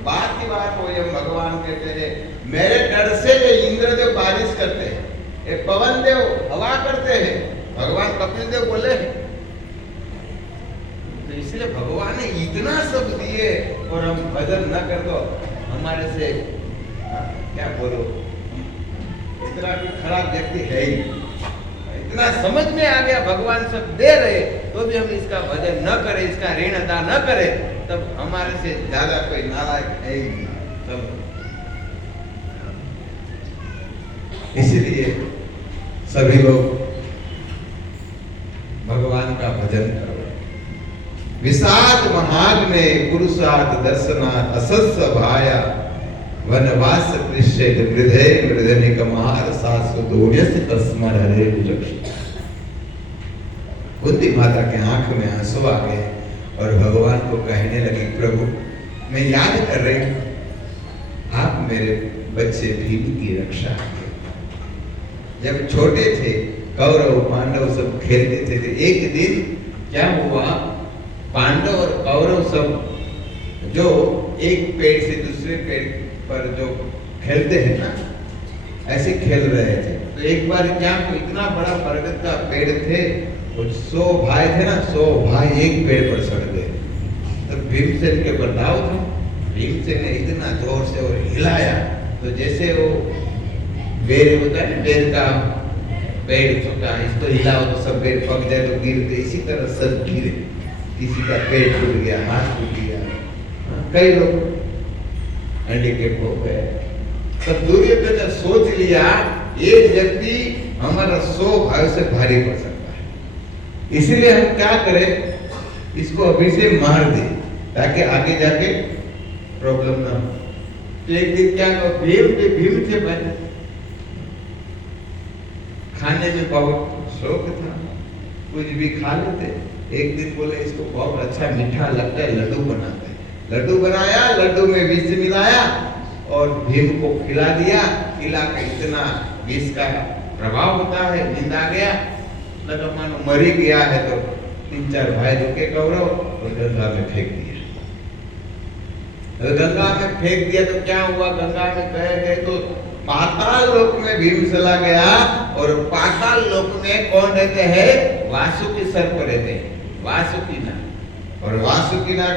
बात की बात हो, ये भगवान कहते हैं मेरे डर से ये इंद्रदेव बारिश करते हैं, ये पवन देव हवा करते हैं, भगवान कपिल देव बोले हैं। तो इसलिए भगवान ने इतना सब दिए और हम भजन न कर दो, हमारे से क्या बोलो, इतना भी खराब व्यक्ति है ही। इतना समझ में आ गया, भगवान सब दे रहे तो भी हम इसका भजन न करें, इसका ऋण अदा न करें, तब हमारे से ज्यादा कोई नालायक है ही नहीं। तब इसलिए सभी लोग भगवान का भजन करो। विषाद महाग्ने पुरुषार्थ दर्शनात् असत्स भाया, वनवास कृष्य मृधे मृदनिक महार सासु दोड्यस्य तस्मर हरे रक्ष। कुंती माता के आंख में आंसू आ गए और भगवान को कहने लगी, प्रभु मैं याद कर रही हूँ, आप मेरे बच्चे भीम की रक्षा किए। जब छोटे थे कौरव पांडव सब खेलते थे, तो एक दिन क्या हुआ, पांडव और कौरव सब जो एक पेड़ से दूसरे पेड़ पर जो खेलते हैं ना, ऐसे खेल रहे थे। तो एक बार क्या, इतना बड़ा बरगद का पेड़ थे, और 100 भाई थे ना, 100 भाई एक पेड़ पर चढ़ गए। तो भीमसेन के ऊपर दाव था। भीमसेन ने इतना जोर से और हिलाया, तो जैसे वो बेर होता है, बेर का पेड़ छोटा, इसको हिलाओ तो सब पेड़ पक जाए तो गिरते, इसी तरह सब गिरे। किसी का पेट टूट गया, हाथ टूट गया, कई लोग हैंडीकेप हो गए। तब दुर्योधन ने सोच लिया, एक व्यक्ति हमारा 100 भाई से भारी पड़ सकता है, इसलिए हम क्या करें, इसको अभी से मार दे ताकि आगे जाके प्रॉब्लम ना हो। तो एक दिन क्या हुआ, भीम थे पहले, खाने में बहुत शौक था, कुछ भी खा लेते। एक दिन बोले इसको बहुत अच्छा मीठा लगता है, लड्डू बनाते हैं। लड्डू बनाया, लड्डू में विष मिलाया और भीम को खिला दिया। खिला के इतना विष का प्रभाव होता है, नींद आ गया, लगा मानो मरी गया है। तो 3-4 भाई रुके कौरव और गंगा में फेंक दिया। गंगा में फेंक दिया तो क्या हुआ, गंगा में गए तो पाताल लोक में भीम चला गया। और पाताल लोक में कौन रहते हैं, वासुकी सर्प रहते हैं, वासुकीनाग। और वासुकीनाग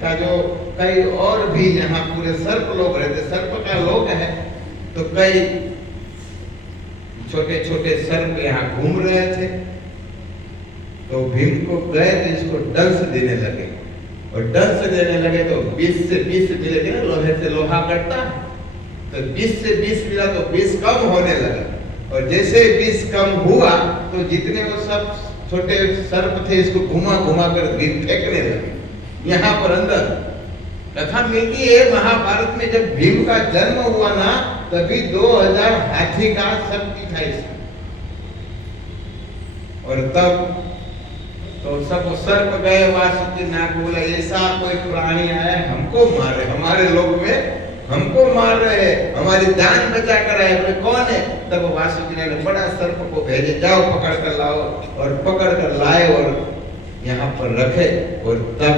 का जो कई और भी यहाँ पूरे सर्प लोग रहते, सर्प का लोक है, तो कई छोटे छोटे सर्प यहाँ घूम रहे थे। तो भीम को गए तो इसको डंस देने लगे, और डंस देने लगे तो 20 से 20 मिले थे ना, लोहे से लोहा कटता, तो 20 से 20 मिला तो 20 कम होने लगा। और जैसे 20 कम हुआ तो जितने वो सब छोटे सर्प थे इसको घुमा घुमा कर भीम फेंकने लगे। यहाँ पर अंदर कथा मिलती है, महाभारत में जब भीम का जन्म हुआ ना, तभी 2000 हाथी का शक्ति था इसमें। और तब तो सब सर्प गए, वासुकीनाग बोला ऐसा कोई प्राणी आया हमको मार रहे, हमारे लोक में हमको मार रहे हैं, हमारी जान बचा कर आए। बोले कौन है? तब वासुकीनाग ने बड़ा सर्प को भेजे, जाओ पकड़ कर लाओ। और पकड़ कर लाए और यहाँ पर रखे। और तब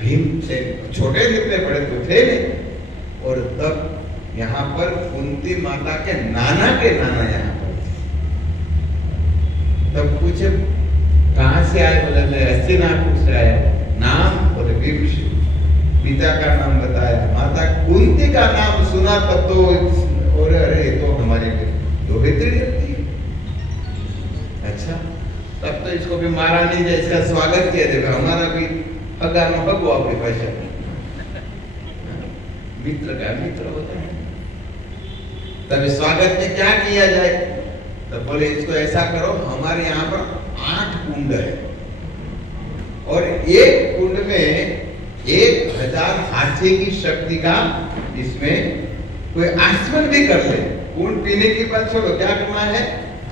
भीम से छोटे जितने बड़े तो थे नहीं। और तब यहाँ पर कुंती माता के नाना यहाँ पर थे। तब पूछे कहाँ से आए? बोले मैं हस्तिनापुर से आया। नाम? बोले भीमसेन। पिता का नाम बताया, माता कुंती का नाम सुना तब तो और अरे तो हमारी दोहित्री लगती है। अच्छा, तब तो इसको भी मारा नहीं जाए, इसका स्वागत किया जाएगा, हमारा भी अगा में भगो अपनी भाषा में। मित्र का मित्र होता है। तब स्वागत में क्या किया जाए? तब बोले इसको ऐसा करो, हमारे यहाँ पर 8 कुंड है, और एक कुंड में 1000 हाथी की शक्ति का इसमें कोई आसमन भी कर ले। कुंड पीने की बात छोड़ो, क्या करना है?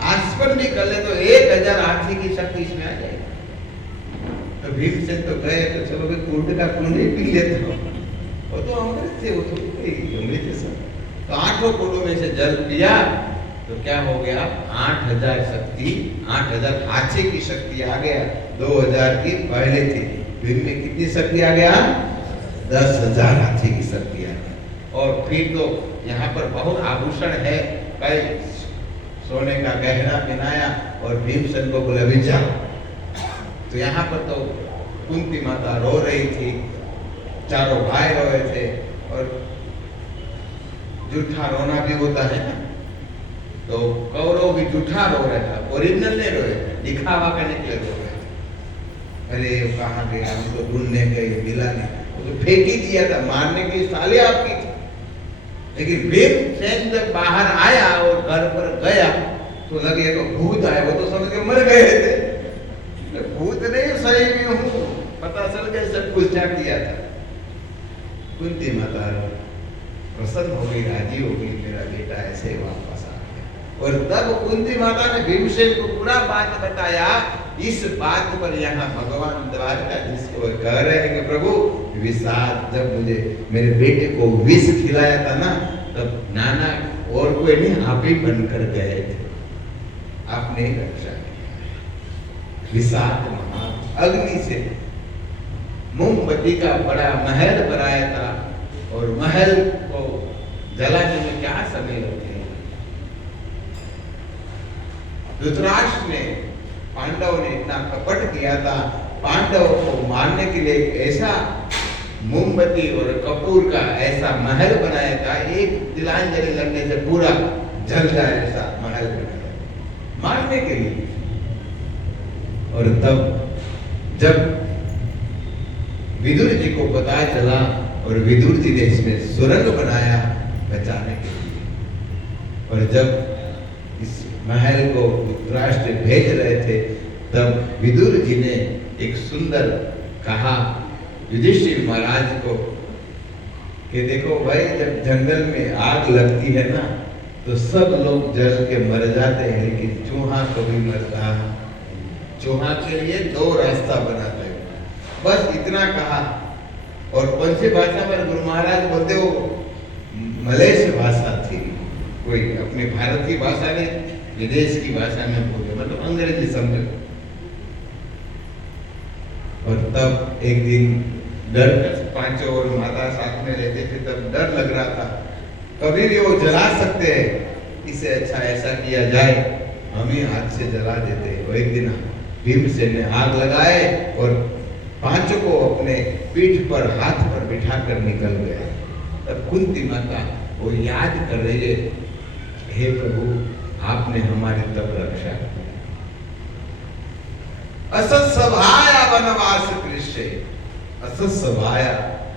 आसमन भी कर ले तो 1000 हाथी की शक्ति इसमें आ जाएगी। तो भीमसेन तो गए, तो चलो भाई कुंड का कुंड ही पी लेते हो। वो तो अमृत थे, वो तो अमृत है सब। तो 8 कुंडों में से जल पिया तो क्या हो गया? 8000 शक्ति, 8000 हाथी की शक्ति आ गया। 2000 की पहले थी, भीम में कितनी शक्ति आ गया? 10,000 हाथी की शक्ति आ गया। और फिर तो यहाँ पर बहुत आभूषण है, कई सोने का गहना पहनाया और भीमसेन को बोले अभी जाओ। तो यहाँ पर तो कुंती माता रो रही थी, चारों भाई रो रहे थे। और झूठा रोना भी होता है ना, तो कौरव भी झूठा रो रहा था, ओरिजिनल नहीं रोए, दिखावा करने के लिए रो रहे। अरे कहाँ गया, हमको ढूंढने गए, मिला नहीं, तो फेंक ही दिया था, मारने की साले आपकी थी। लेकिन भीमसेन जब बाहर आया और घर पर गया तो लगे तो भूत आए, वो तो समझ के मर गए थे। भूत नहीं, सही में हूँ, पता चल गया, सब कुछ झाड़ दिया था। कुंती माता प्रसन्न हो गई, राजी हो गई, मेरा बेटा ऐसे वापस आ गया। और तब कुंती माता ने भीमसेन को पूरा बात बताया। इस बात पर यहाँ भगवान द्वारकाधीश को कह रहे हैं कि प्रभु विषाद, जब मुझे मेरे बेटे को विष खिलाया था ना, तब नाना और कोई नहीं, आप ही बनकर गए थे, आपने ही रक्षा किया। विषाद महा अग्नि से मोमबत्ती का बड़ा महल बनाया था, और महल को जलाने में क्या समय लगते हैं। धृतराष्ट्र ने, पांडव ने इतना कपट किया था, पांडव को मारने के लिए एक ऐसा मोमबत्ती और कपूर का ऐसा महल बनाया था, एक तिलांजलि लगने से पूरा जल जाए ऐसा महल बनाया मारने के लिए। और तब जब विदुर जी को पता चला, और विदुर जी ने इसमें सुरंग बनाया बचाने के लिए, और जब इस महल को धृतराष्ट्र भेज रहे थे, तब विदुर जी ने एक सुंदर कहा युधिष्ठिर महाराज को कि देखो भाई, जब जंगल में आग लगती है ना, तो सब लोग जल के मर जाते हैं, लेकिन चूहा कभी मरता है। चूहा के लिए दो रास्ता बनाते हैं, बस इतना कहा। और कौन सी भाषा में गुरु महाराज बोलते हो, मलेश भाषा थी, कोई अपने भारत की भाषा ने विदेश की भाषा में बोलते, मतलब अंग्रेजी समझो। और तब एक दिन डर, पांचों और माता साथ में रहते थे, तब डर लग रहा था कभी भी वो जला सकते हैं, इससे अच्छा ऐसा किया जाए हम ही हाथ से जला देते। और एक दिन भीमसेन ने आग लगाए और पांचों को अपने पीठ पर हाथ पर बिठा कर निकल गए। तब कुंती माता वो याद कर रही है, हे प्रभु आपने हमारी तब रक्षा की। असत्सभाया वनवास कृष्य, असत्सभाया,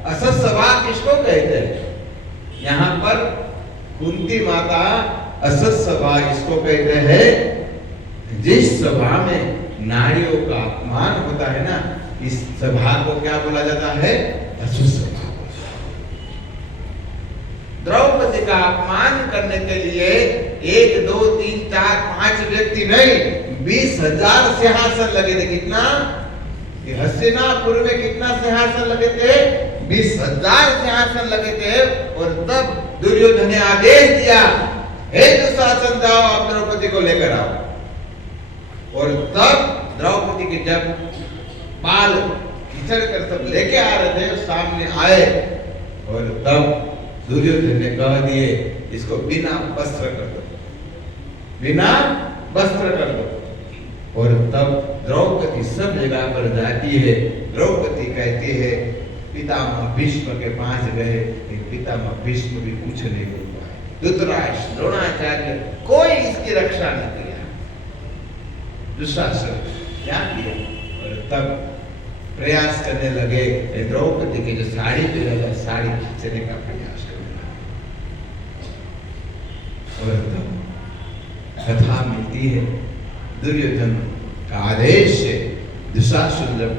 असत्सभा किसको कहते हैं? यहाँ पर कुंती माता असत्सभा इसको कहते हैं जिस सभा में नारियों का अपमान होता है ना, इस सभा को क्या बोला जाता है? असत्सभा। द्रौपदी का अपमान करने के लिए 1 2 3 4 5 व्यक्ति नहीं, 20,000 सिंहासन लगे थे। कितना? ये हस्तिनापुर में कितना सिंहासन लगे थे? 20,000 सिंहासन लगे थे। और तब दुर्योधन ने आदेश दिया, हे दुशासन जाओ आप द्रौपदी को लेकर आओ। और तब द्रौपदी के जब बाल खिंचड़ कर सब लेके आ रहे थे, सामने आए, और तब दुर्योधन ने कह दिए इसको बिना वस्त्र कर दो, बिना वस्त्र कर दो। और तब द्रौपदी सब जगह पर जाती है। द्रौपदी कहती है पितामह भीष्म के पास गए, पितामह भीष्म भी कुछ नहीं बोल पाए। धृतराष्ट्र, द्रोणाचार्य, कोई इसकी रक्षा नहीं किया। दुशासन क्या किया? और तब प्रयास करने लगे, द्रौपदी की जो साड़ी पे लगा, साड़ी खींचने का प्रयास करने लगे। और तब कथा मिलती है, दुर्योधन का आदेश से दुशासन जब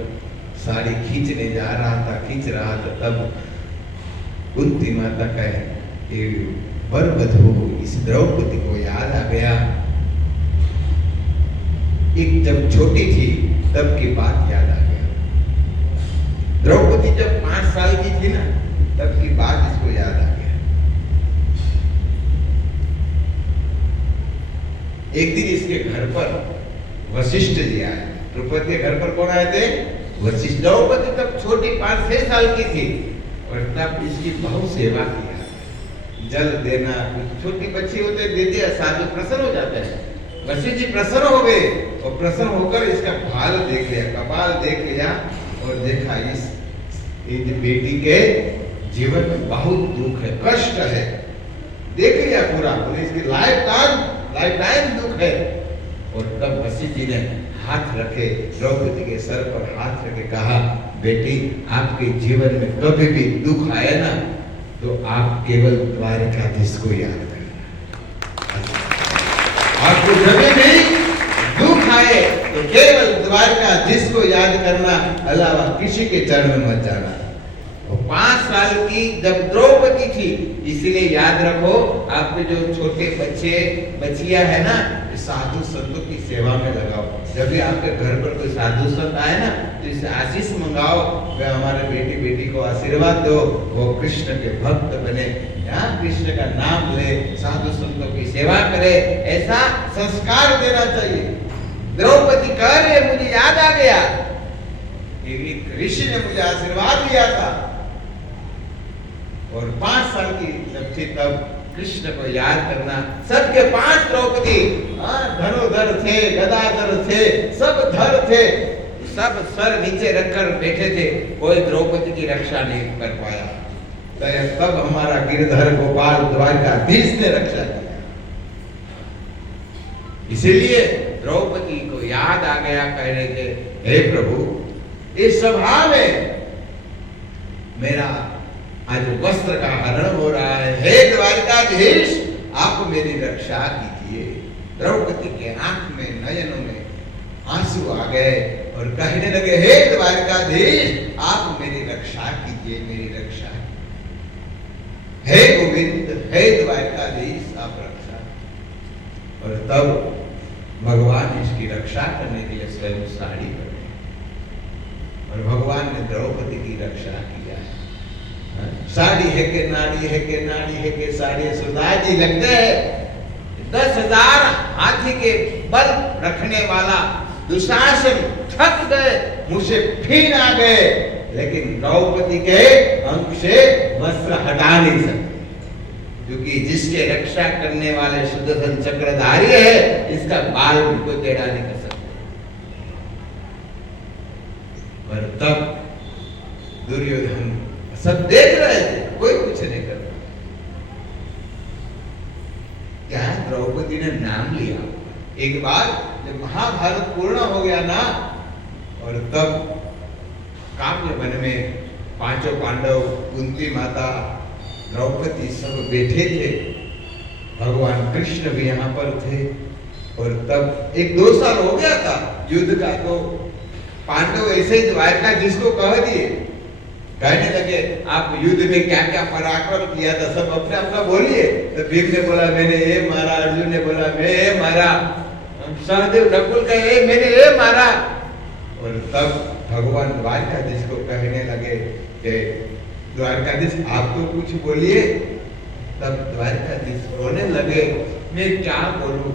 साड़ी खींचने जा रहा था, खींच रहा था, तब कुंती माता का वरवधू इस द्रौपदी को याद आ गया। एक जब छोटी थी तब की बात याद आ गया। द्रौपदी जब 5 साल की थी ना, तब की बात इसको याद आ गया। एक दिन इसके घर पर वशिष्ठ जी आए। द्रौपदी के घर पर कौन आए थे? वशिष्ठ। द्रौपदी तब छोटी 5-6 साल की थी, और तब इसकी बहुत सेवा किया, जल देना। छोटी बच्ची होते दे दिया, साधु प्रसन्न हो जाते हैं। वशिष्ठ जी प्रसन्न हो गए, और प्रसन्न होकर इसका भाल देख लिया, कपाल देख लिया, और देखा इस बेटी के जीवन में बहुत दुख है, कष्ट है, देख लिया पूरा, इसकी लाइफ टाइम दुख है। और तब वशिष्ठ जी ने हाथ रखे, द्रौपदी के सर पर हाथ रखे, कहा बेटी आपके जीवन में कभी भी दुख आए ना, तो आप केवल द्वारकाधीश को याद करना। आपको जब भी दुख आए तो केवल द्वारकाधीश को याद करना, अलावा किसी के चरण में मत जाना। वो 5 साल की जब द्रौपदी थी, इसीलिए याद रखो आपके जो छोटे बच्चे बच्चियां है ना, साधु संतों की सेवा में लगाओ। जब भी आपके घर पर कोई साधु संत आए ना, तो इससे आशीष मंगाओ, वे हमारे बेटी बेटी को आशीर्वाद दो, वो कृष्ण के भक्त बने, यहाँ कृष्ण का नाम ले, साधु संतों की सेवा करे, ऐसा संस्कार देना चाहिए। द्रौपदी कह रही है, मुझे याद आ गया एक ऋषि ने मुझे आशीर्वाद दिया था, और 5 साल की जब थी तब कृष्ण को याद करना। सबके 5 द्रौपदी धनुधर थे, गदाधर थे, सब धर थे, सब सर नीचे रखकर बैठे थे, कोई द्रौपदी की रक्षा नहीं कर पाया। तब हमारा गिरधर गोपाल द्वारकाधीश ने रक्षा किया। इसीलिए द्रौपदी को याद आ गया, कह रहे थे, हे प्रभु इस सभा में मेरा आज वस्त्र का हरण हो रहा है, हे द्वारकाधीश आप मेरी रक्षा कीजिए। द्रौपदी के आंख में, नयनों में आंसू आ गए और कहने लगे, हे द्वारकाधीश आप मेरी रक्षा कीजिए, मेरी रक्षा, हे गोविंद, हे द्वारकाधीश आप रक्षा। और तब भगवान इसकी रक्षा करने के लिए स्वयं साड़ी पहने, और भगवान ने द्रौपदी की रक्षा किया। साड़ी है के नाड़ी है के नाड़ी है के साड़ी, सुधा जी लगते हैं 10,000 हाथी के बल रखने वाला दुशासन थक गए, मुझे फिर आ गए, लेकिन द्रौपदी के अंक से वस्त्र हटा नहीं सकते, क्योंकि जिसके रक्षा करने वाले सुदर्शन चक्रधारी है, इसका बाल भी कोई टेढ़ा नहीं कर सकता। और तब दुर्योधन सब देख रहे थे, कोई कुछ नहीं कर रहा। क्या द्रौपदी ने नाम लिया। एक बार जब महाभारत पूर्ण हो गया ना, और तब काम्य वन में 5 पांडव, कुंती माता, द्रौपदी सब बैठे थे, भगवान कृष्ण भी यहाँ पर थे, और तब 1-2 साल हो गया था युद्ध का, तो पांडव ऐसे ही द्वारका जिसको कह दिए, कहने लगे आप युद्ध में क्या क्या पराक्रम किया था, सब अपने अपना बोलिए। तो भीम ने बोला मैंने ये मारा, अर्जुन ने बोला मैं ये मारा, सहदेव नकुल का ये मैंने ये मारा। और तब भगवान द्वारकाधीश को कहने लगे कि द्वारकाधीश आप तो कुछ बोलिए। तब द्वारकाधीश रोने लगे, मैं क्या बोलूं,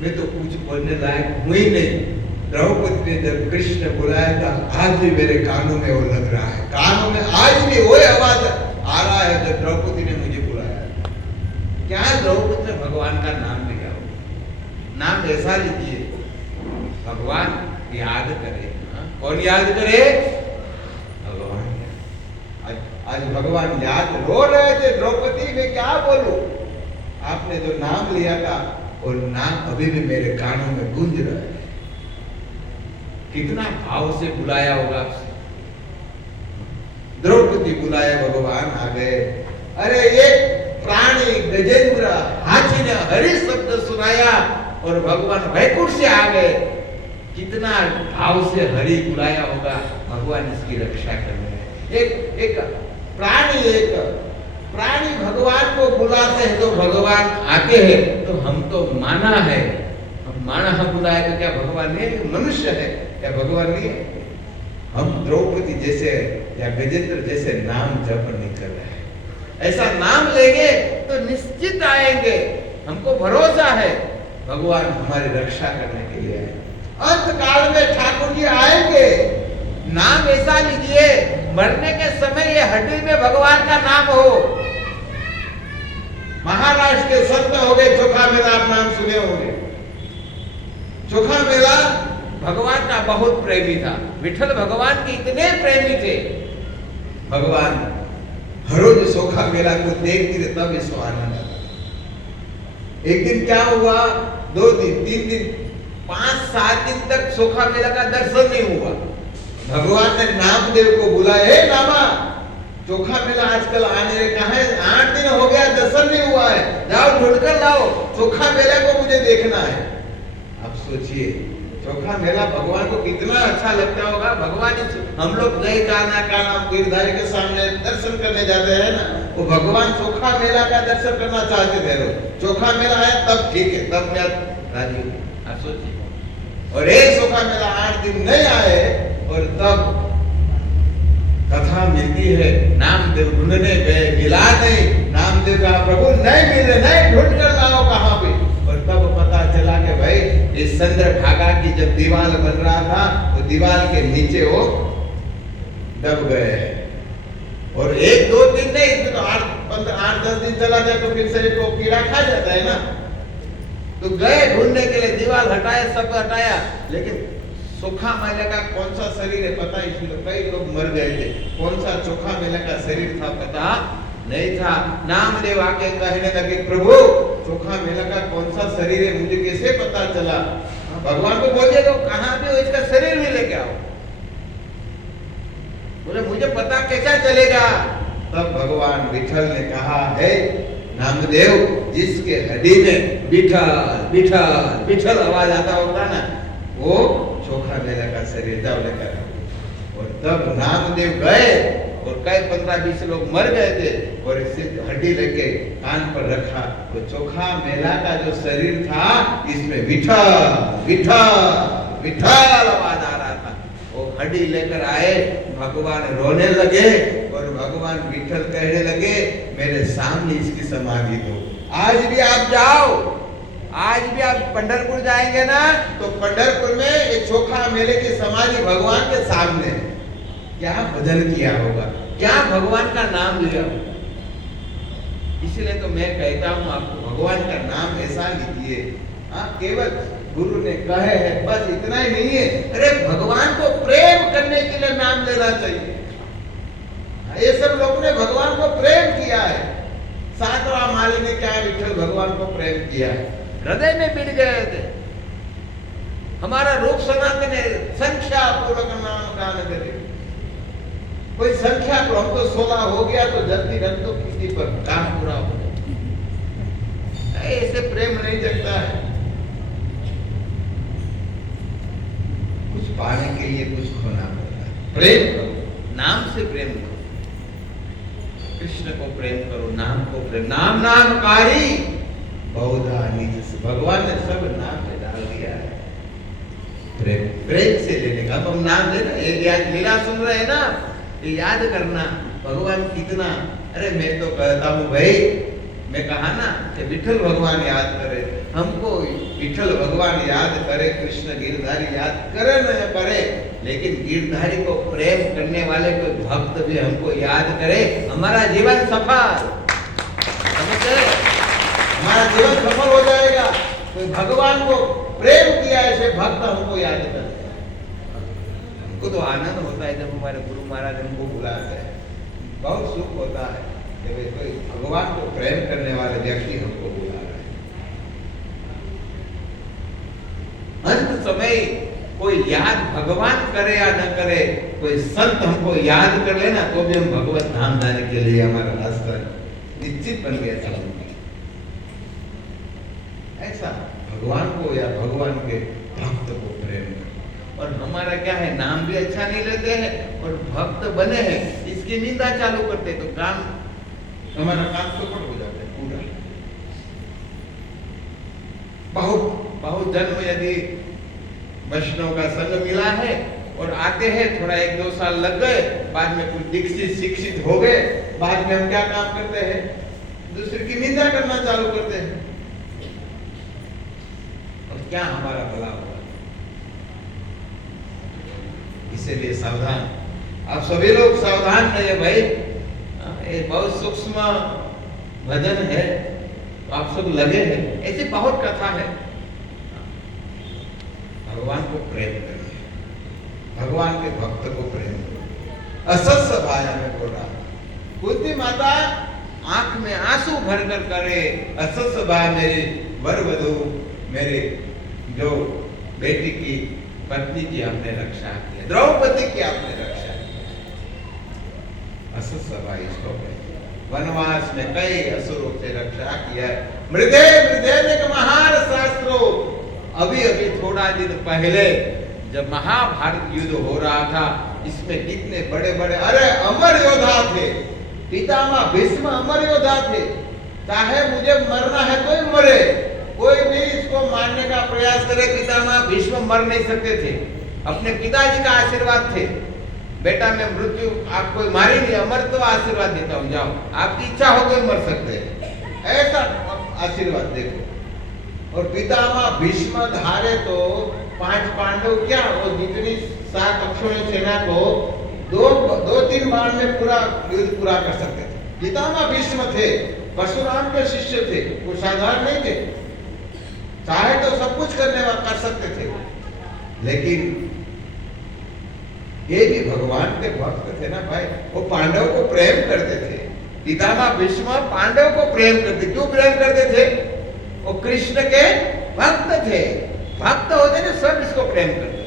मैं तो कुछ बोलने लायक हुई नहीं। द्रौपदी ने जब कृष्ण बुलाया था, आज भी मेरे कानों में वो लग रहा है, कानों में आज भी वो आवाज आ रहा है जब द्रौपदी ने मुझे बुलाया। क्या द्रौपदी ने भगवान का नाम लिया हो, नाम ऐसा लीजिए, भगवान याद करे। कौन याद करे? भगवान। आज भगवान याद रो रहे थे, द्रौपदी में क्या बोलूं, आपने जो नाम लिया था और नाम अभी भी मेरे कानों में गूंज रहा है। कितना भाव से बुलाया होगा आपसे। द्रौपदी बुलाया, भगवान आ गए। अरे एक प्राणी गजेंद्र हाथी ने हरि शब्द सुनाया और भगवान वैकुंठ से आ गए। कितना भाव से हरि बुलाया होगा, भगवान इसकी रक्षा करने। एक प्राणी भगवान को बुलाते हैं तो भगवान आते हैं, तो हम तो माना है, माना बुलाए तो क्या भगवान नहीं, मनुष्य है, क्या भगवान नहीं है? हम द्रौपदी जैसे या गजेंद्र जैसे नाम जप नहीं कर रहे हैं। ऐसा नाम लेंगे तो निश्चित आएंगे, हमको भरोसा है भगवान हमारी रक्षा करने के लिए आए। अंत काल में ठाकुर जी आएंगे। नाम ऐसा लीजिए, मरने के समय ये हड्डी में भगवान का नाम हो। महाराष्ट्र के संत हो गए चोखा मेला, आप नाम सुने होंगे। चोखा मेला भगवान का बहुत प्रेमी था, विठल भगवान के इतने प्रेमी थे, भगवान हर रोज चोखा मेला को देखते थे, तब इसको आनंद आता। एक दिन क्या हुआ, 2 दिन 3 दिन 5-7 दिन तक चोखा मेला का दर्शन नहीं हुआ। भगवान ने नामदेव को बुलाया, हे नामा, चोखा मेला आजकल आने रे, कहा है 8 दिन हो गया दर्शन नहीं हुआ है, जाओ ढूंढकर लाओ, चोखा मेला को मुझे देखना है। अब सोचिए चोखा मेला भगवान को कितना अच्छा लगता होगा। भगवान हम लोग गए काना गिरधारी के सामने दर्शन करने जाते हैं ना, वो भगवान चोखा मेला का दर्शन करना चाहते थे। लोग चोखा मेला है तब ठीक है, तब मैं राजी हूँ। आप सोचिए, और एक चोखा मेला 8 दिन नहीं आए और तब कथा मिलती है, नामदेव ढूंढने गए, मिला नहीं। नामदेव कहा प्रभु नहीं मिल रहे, नहीं ढूंढ कर लाओ कहाँ पे। और तब पता चला कि भाई इस चंद्रभागा की जब दीवार बन रहा था तो दीवार के नीचे वो दब गए। और 1-2 दिन नहीं, तो 8-10 दिन चला जाए तो फिर शरीर को कीड़ा खा जाता है ना। तो गए ढूंढने के लिए, दीवार हटाया, सब हटाया, लेकिन चोखा मेला का कौन सा शरीर है पता, इसलिए कई लोग मर गए थे। कौन सा चोखा मेला का शरीर था पता नहीं था। नामदेव आके कहने लगे प्रभु चोखा मेला का कौन सा शरीर है मुझे कैसे पता चला। भगवान को बोलिए तो कहाँ पे हो, इसका शरीर भी लेके आओ। बोले मुझे पता कैसा चलेगा। तब भगवान विठल ने कहा है नामदेव, जिसके हड्डी में विठल विठल विठल आवाज आता होगा ना, वो चोखा मेला का शरीर जाओ लेकर। और तब नामदेव गए और कई 15-20 लोग मर गए थे, और इसे हड्डी लेके कान पर रखा तो चोखा मेला का जो शरीर था इसमें विठल विठल विठल आवाज आ रहा था। वो हड्डी लेकर आए, भगवान रोने लगे और भगवान विठल कहने लगे मेरे सामने इसकी समाधि दो। आज भी आप जाओ, आज भी आप पंढरपुर जाएंगे ना तो पंढरपुर में ये चोखा मेले की समाधि भगवान के सामने। क्या भजन किया होगा, क्या भगवान का नाम लिया होगा। इसलिए तो मैं कहता हूँ आपको भगवान का नाम ऐसा लीजिए। केवल गुरु ने कहे है बस इतना ही नहीं है, अरे भगवान को प्रेम करने के लिए नाम लेना चाहिए। ये सब लोगों ने भगवान को प्रेम किया है। सातवा माली ने क्या विठल भगवान को प्रेम किया है, हृदय में बिड़ गए थे। हमारा रूप सनातन है, संख्या पूर्वक नाम गान करे। कोई संख्या को हम तो 16 हो गया तो जल्दी रख दो किसी पर, काम पूरा हो गया। ऐसे प्रेम नहीं जगता है। कुछ पाने के लिए कुछ खोना पड़ता है। प्रेम करो, नाम से प्रेम करो, कृष्ण को प्रेम करो, नाम को प्रेम। नाम नामकारी बहुधा निज से, भगवान ने सब नाम में डाल दिया है। प्रेम प्रेम से लेने का। हम नाम लेना, एक लीला सुन रहे हैं ना, ये याद करना भगवान कितना। अरे मैं तो कहता हूँ भाई, मैं कहा ना कि विठल भगवान याद करे हमको, विठल भगवान याद करे, कृष्ण गिरधारी याद करे न करे, लेकिन गिरधारी को प्रेम करने वाले कोई भक्त भी हमको याद करे, हमारा जीवन सफल। समझे, हमारा जीवन सफल हो जाएगा। कोई भगवान को प्रेम किया ऐसे भक्त हमको याद करे। हमको तो आनंद होता है जब हमारे गुरु महाराज हमको बुलाते हैं, बहुत सुख होता है जब कोई भगवान को प्रेम करने वाले व्यक्ति हमको बुला रहे हैं। अंत समय कोई याद भगवान करे या न करे, कोई संत हमको याद कर लेना तो भी हम भगवत धाम जाने के लिए हमारा रास्ता निश्चित बन गया। चलो ऐसा भगवान को या भगवान के भक्त को प्रेम करो। और हमारा क्या है, नाम भी अच्छा नहीं लेते हैं और भक्त बने हैं, इसकी निंदा चालू करते तो काम, हमारा काम चौपट हो जाता है पूरा। बहुत जन्म यदि वैष्णव का संग मिला है और आते हैं, थोड़ा 1-2 साल लग गए, बाद में कुछ दीक्षित शिक्षित हो गए, बाद में हम क्या काम करते हैं, दूसरे की निंदा करना चालू करते हैं। और क्या हमारा भला होगा। इसीलिए सावधान, आप सभी लोग सावधान रहिए भाई। ये बहुत सूक्ष्म भजन है, तो आप सब लगे हैं। ऐसे बहुत कथा है। भगवान को प्रेम करिए, भगवान के भक्त को प्रेम करिए। असत सभाया में बोल रहा, कुंती माता आंख में आंसू भरकर करे, असत सभा मेरे वर वधू, मेरे जो बेटी की पत्नी की आपने रक्षा की, द्रौपदी की आपने रक्षा की। असुर सभा इसको वनवास में कई असुरों से रक्षा किया। मृदे मृदे महार शास्त्रो, अभी अभी थोड़ा दिन पहले जब महाभारत युद्ध हो रहा था, इसमें कितने बड़े बड़े अरे अमर योद्धा थे। पितामह भीष्म अमर योद्धा थे। चाहे मुझे मरना है तो ही मरे, कोई भी इसको मारने का प्रयास करे, पितामह भीष्म मर नहीं सकते थे। अपने पिताजी का आशीर्वाद थे, बेटा मैं मृत्यु आप कोई मारे नहीं, अमर तो आशीर्वाद देता हूँ, जाओ आपकी इच्छा हो तो मर सकते हैं, ऐसा आशीर्वाद देखो। और पितामह भीष्म धारे तो 5 पांडव क्या, वो जितनी 7 अक्षौणी सेना को दो तीन बार में पूरा युद्ध पूरा कर सकते थे। पितामह भीष्म थे, परशुराम के शिष्य थे, वो साधारण नहीं थे, चाहे तो सब कुछ कर सकते थे। लेकिन ये भी भगवान के भक्त थे ना भाई, वो पांडव को प्रेम करते थे। पितामह भीष्म पांडव को प्रेम करते, क्यों प्रेम करते थे? वो कृष्ण के भक्त थे। भक्त होते ना सब इसको प्रेम करते।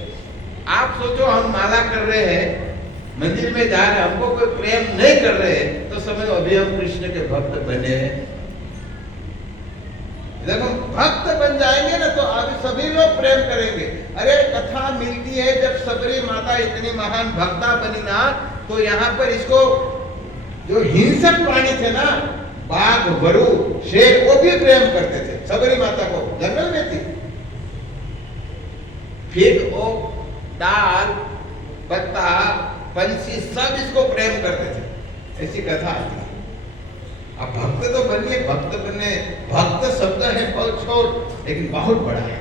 आप सोचो हम माला कर रहे हैं, मंदिर में जा रहे हैं, हमको कोई प्रेम नहीं कर रहे हैं तो समझो अभी हम कृष्ण के भक्त बने हैं। जब हम भक्त बन जाएंगे ना तो अभी सभी लोग प्रेम करेंगे। अरे कथा मिलती है जब सबरी माता इतनी महान भक्ता बनी ना, तो यहाँ पर इसको जो हिंसक प्राणी थे ना, बाघ वरु शेर, वो भी प्रेम करते थे सबरी माता को, जंगल में थी। फिर वो दाल पत्ता पंछी सब इसको प्रेम करते थे, ऐसी कथा आती है। अब भक्त तो बनिए, भक्त बने, भक्त शब्द है बहुत छोट लेकिन बहुत बड़ा है।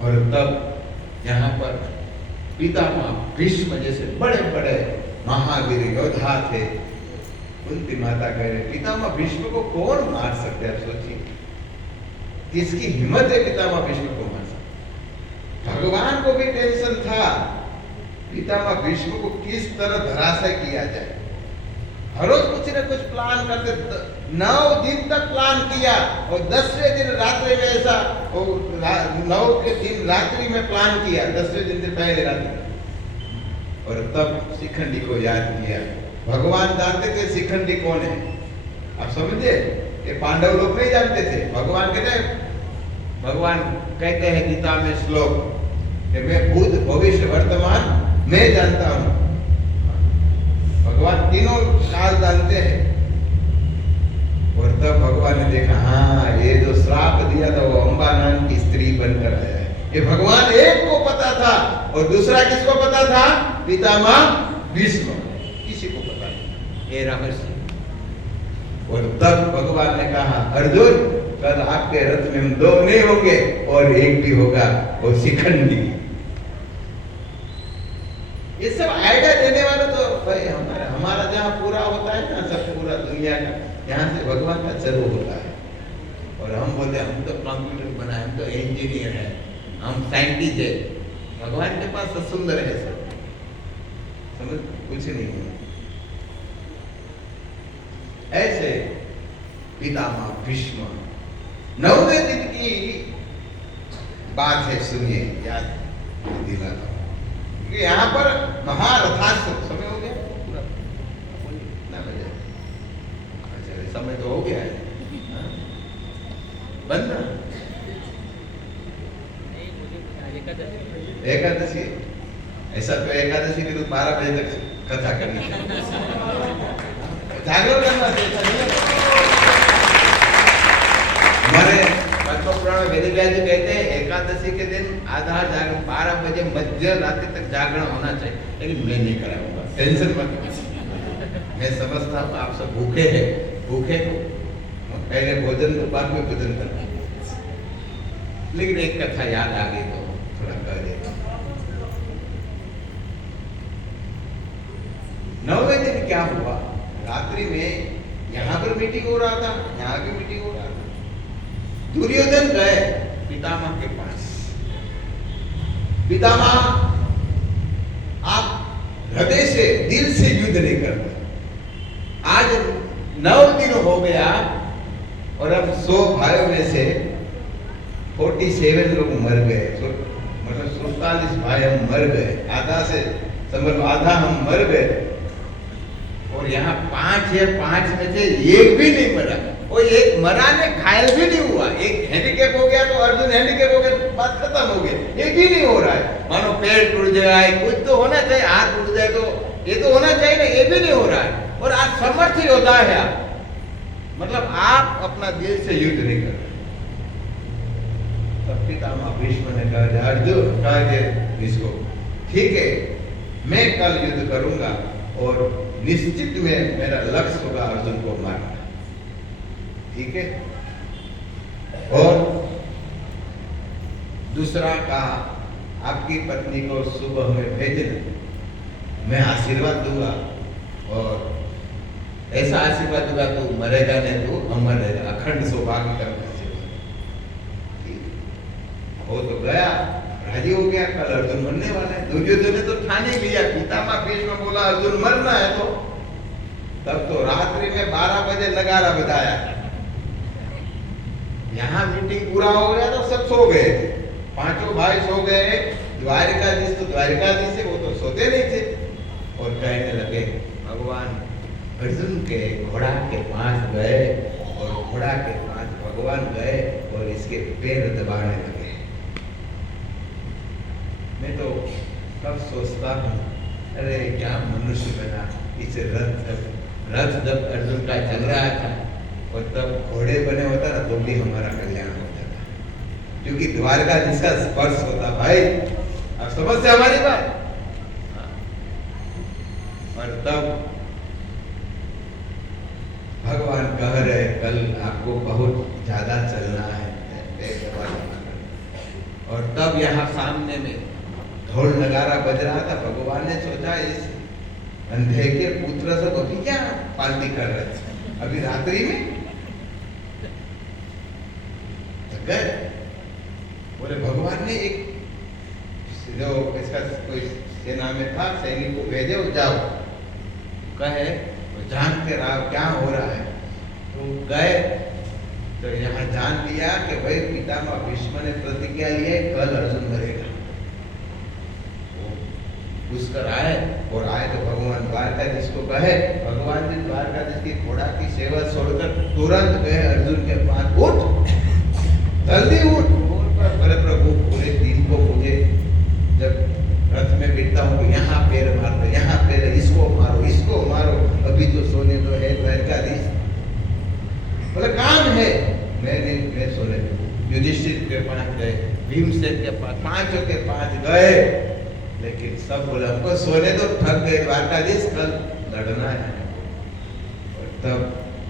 और तब यहाँ पर पितामह भीष्म जैसे बड़े बड़े महावीर योद्धा थे, कुंती माता कह रहे पितामह भीष्म को कौन मार सकते हैं? आप सोचिए किसकी हिम्मत है पितामह भीष्म को मार सकते? भगवान को भी टेंशन था पितामह भीष्म को किस तरह धराशायी किया जाए। हर रोज कुछ न कुछ प्लान करते, 9 दिन तक प्लान किया और 10वें दिन रात्रि में ऐसा 9 के दिन रात्रि में प्लान किया, 10वें दिन से पहले रात्रि, और तब शिखंडी को याद किया। भगवान जानते थे शिखंडी कौन है, आप समझे? ये पांडव लोग नहीं जानते थे। भगवान कहते हैं गीता में श्लोक कि मैं भूत भविष्य वर्तमान मैं जानता हूं। भगवान तीनों काल जानते हैं। और तब भगवान ने देखा, हाँ ये जो श्राप दिया था वो अम्बा नाम की स्त्री बनकर आया है। ये भगवान एक को पता था और दूसरा किसको पता था? पितामह भीष्म, किसी को पता नहीं ये रहस्य। और तब भगवान ने कहा, अर्जुन कल आपके रथ में हम 2 नहीं होंगे और एक भी होगा, वो शिखंडी। ये सब आइडिया देने वाले तो भाई हमारा जहाँ पूरा होता है ना, सब पूरा दुनिया का, यहाँ से भगवान का चलो होता है। और हम बोलते हैं हम तो कंप्यूटर बनाए, हम तो इंजीनियर है, हम साइंटिस्ट है। भगवान के पास तो सुंदर है सब, समझ कुछ नहीं है। ऐसे पितामह भीष्म 9वें दिन की बात है, सुनिए, याद दिलाता हूं। यहाँ पर महारथास्त्र समय हो गया पूरा ना बजे, अच्छा समय तो हो गया है, बंद ना एकादशी। ऐसा तो एकादशी के तो 12 बजे तक कथा करनी चाहिए, जागरण करना चाहिए। हमारे पद्मपुराण में वेद व्यास जी कहते हैं एकादशी के दिन आधा जागरण 12 बजे मध्य रात्रि तक जागरण होना चाहिए, लेकिन मैं नहीं कराऊंगा, टेंशन मत। मैं समझता हूँ आप सब भूखे हैं, भूखे को पहले भोजन तो बाद में भोजन करना, लेकिन एक कथा याद आ गई तो थोड़ा कह देता। 9वें दिन क्या हुआ, रात्रि में यहाँ पर मीटिंग हो रहा था, यहाँ भी मीटिंग हो रहा था। दुर्योधन गए पितामह के पास, पितामह आप हृदय से दिल से युद्ध नहीं करते, आज 9 दिन हो गया और अब 100 भाइयों में से 47 लोग मर गए, मतलब 47 भाई हम मर गए, आधा से समझ आधा हम मर गए, और यहाँ 5 है, 5 में से एक भी नहीं मरा। वो एक मरा ने घायल भी नहीं हुआ, एक हैंडीकैप हो गया तो अर्जुन हैंडीकैप हो गया तो बात खत्म हो गई, ये भी नहीं हो रहा है। मानो पेड़ टूट जाए, कुछ तो होना चाहिए, हाथ टूट जाए तो ये तो होना चाहिए ना, ये भी नहीं हो रहा है। और आज समर्थ योद्धा है आप, मतलब आप अपना दिल से युद्ध नहीं कर रहे। तब पितामह भीष्म ने कहा अर्जुन, कहा कि इसको ठीक है, मैं कल युद्ध करूंगा और निश्चित में मेरा लक्ष्य होगा अर्जुन को मारना, ठीक है। और दूसरा कहा आपकी पत्नी को सुबह में भेजना, मैं आशीर्वाद दूंगा और ऐसा आशीर्वाद दूंगा तू मरेगा नहीं, तू अमर रहेगा, अखंड सौभाग्य का आशीर्वाद। वो तो गया, राजी हो गया, कल अर्जुन मरने वाला है। दुर्योधन ने तो ठान ही लिया, पितामह भीष्म बोला अर्जुन मरना है तो तब तो रात्रि में 12 बजे नगारा बजाया। यहाँ मीटिंग पूरा हो गया तो सब सो गए, पांचों भाई सो गए, द्वारिकाधीश तो द्वारिकाधीश से वो तो सोते नहीं थे। और कहने लगे भगवान अर्जुन के घोड़ा के पास गए और घोड़ा के पास भगवान गए और इसके पैर दबाने लगे। मैं तो कब सोचता हूँ, अरे क्या मनुष्य बना। इस रथ जब अर्जुन का चल रहा था और तब घोड़े बने होता ना तो भी हमारा कल्याण होता था, क्योंकि द्वारकाधीश का स्पर्श होता। भाई आप समझते हमारी बात। और तब भगवान कह रहे कल आपको बहुत ज्यादा चलना है, और तब यहाँ सामने में ढोल नगारा बज रहा था। भगवान ने सोचा इस अंधे के पुत्र से तो क्या पार्टी कर रहे थे अभी रात्रि में, तो गए बोले भगवान ने एक जो इसका कोई सेना में था सैनिक को भेजे और जाओ, कहे जानते रहो क्या हो रहा है। तो गए तो यहाँ जान लिया कि भाई पितामह भीष्म ने प्रतिज्ञा ली है कल अर्जुन मरेगा। पुष्कर आए और आए तो भगवान द्वारकाधीश को कहे, भगवान जी द्वारकाधीश की घोड़ा की सेवा छोड़कर तुरंत गए अर्जुन के पास, उठ जल्दी उठ। बोले प्रभु पूरे दिन को मुझे जब रथ में बैठता हूँ तो यहाँ पैर मारते, यहाँ पैर, इसको मारो, अभी तो सोने तो है द्वारकाधीश। बोले काम है, मैं सोने दूँ। युधिष्ठिर के पास गए, भीमसेन के पास, पांचों के पास गए, लेकिन सब बोले हमको सोने तो, थक गए द्वारकाधीश, कल लड़ना है। और तब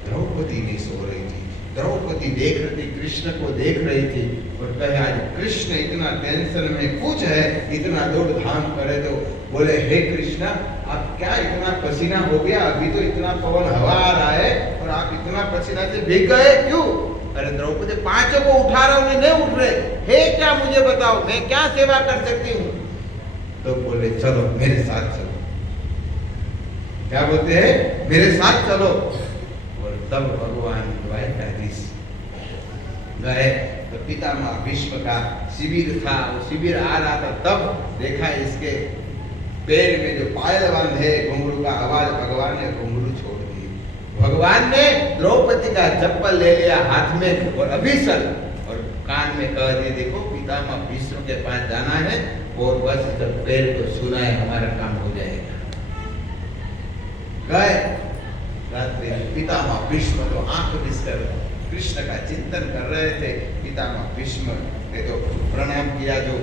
द्रौपदी नहीं सो रही थी। द्रौपदी देख रही थी, कृष्ण को देख रही थी और कहे आज कृष्ण इतना टेंशन में कुछ है, इतना दौड़ धाम करे। तो बोले हे कृष्ण आप क्या इतना पसीना हो गया, अभी तो इतना पवन हवा आ रहा है और आप इतना पसीना से भीग गए क्यों। अरे द्रौपदी पांचों को उठा रहा हूँ, नहीं उठ रहे, हे क्या मुझे बताओ मैं क्या सेवा कर सकती हूँ। तो बोले चलो मेरे साथ चलो, क्या बोलते हैं मेरे साथ चलो। और तब भगवान द्वारकाधीश गए तो पितामह भीष्म का शिविर था, वो शिविर आ रहा था, तब देखा इसके पैर में जो पायल बांधे घुंघरू का आवाज, भगवान ने घुंघरू छोड़ दी। भगवान ने द्रौपदी का चप्पल ले लिया हाथ में और अभिषेक और कान में कह दिए देखो पितामह भीष्म के पास जाना है और बस जब पैर को छूना है हमारा काम हो जाएगा। गए रात्रि पितामह भीष्म तो आंख बिस्तर कृष्ण का चिंतन कर रहे थे। पितामह भीष्म ने तो प्रणाम किया जो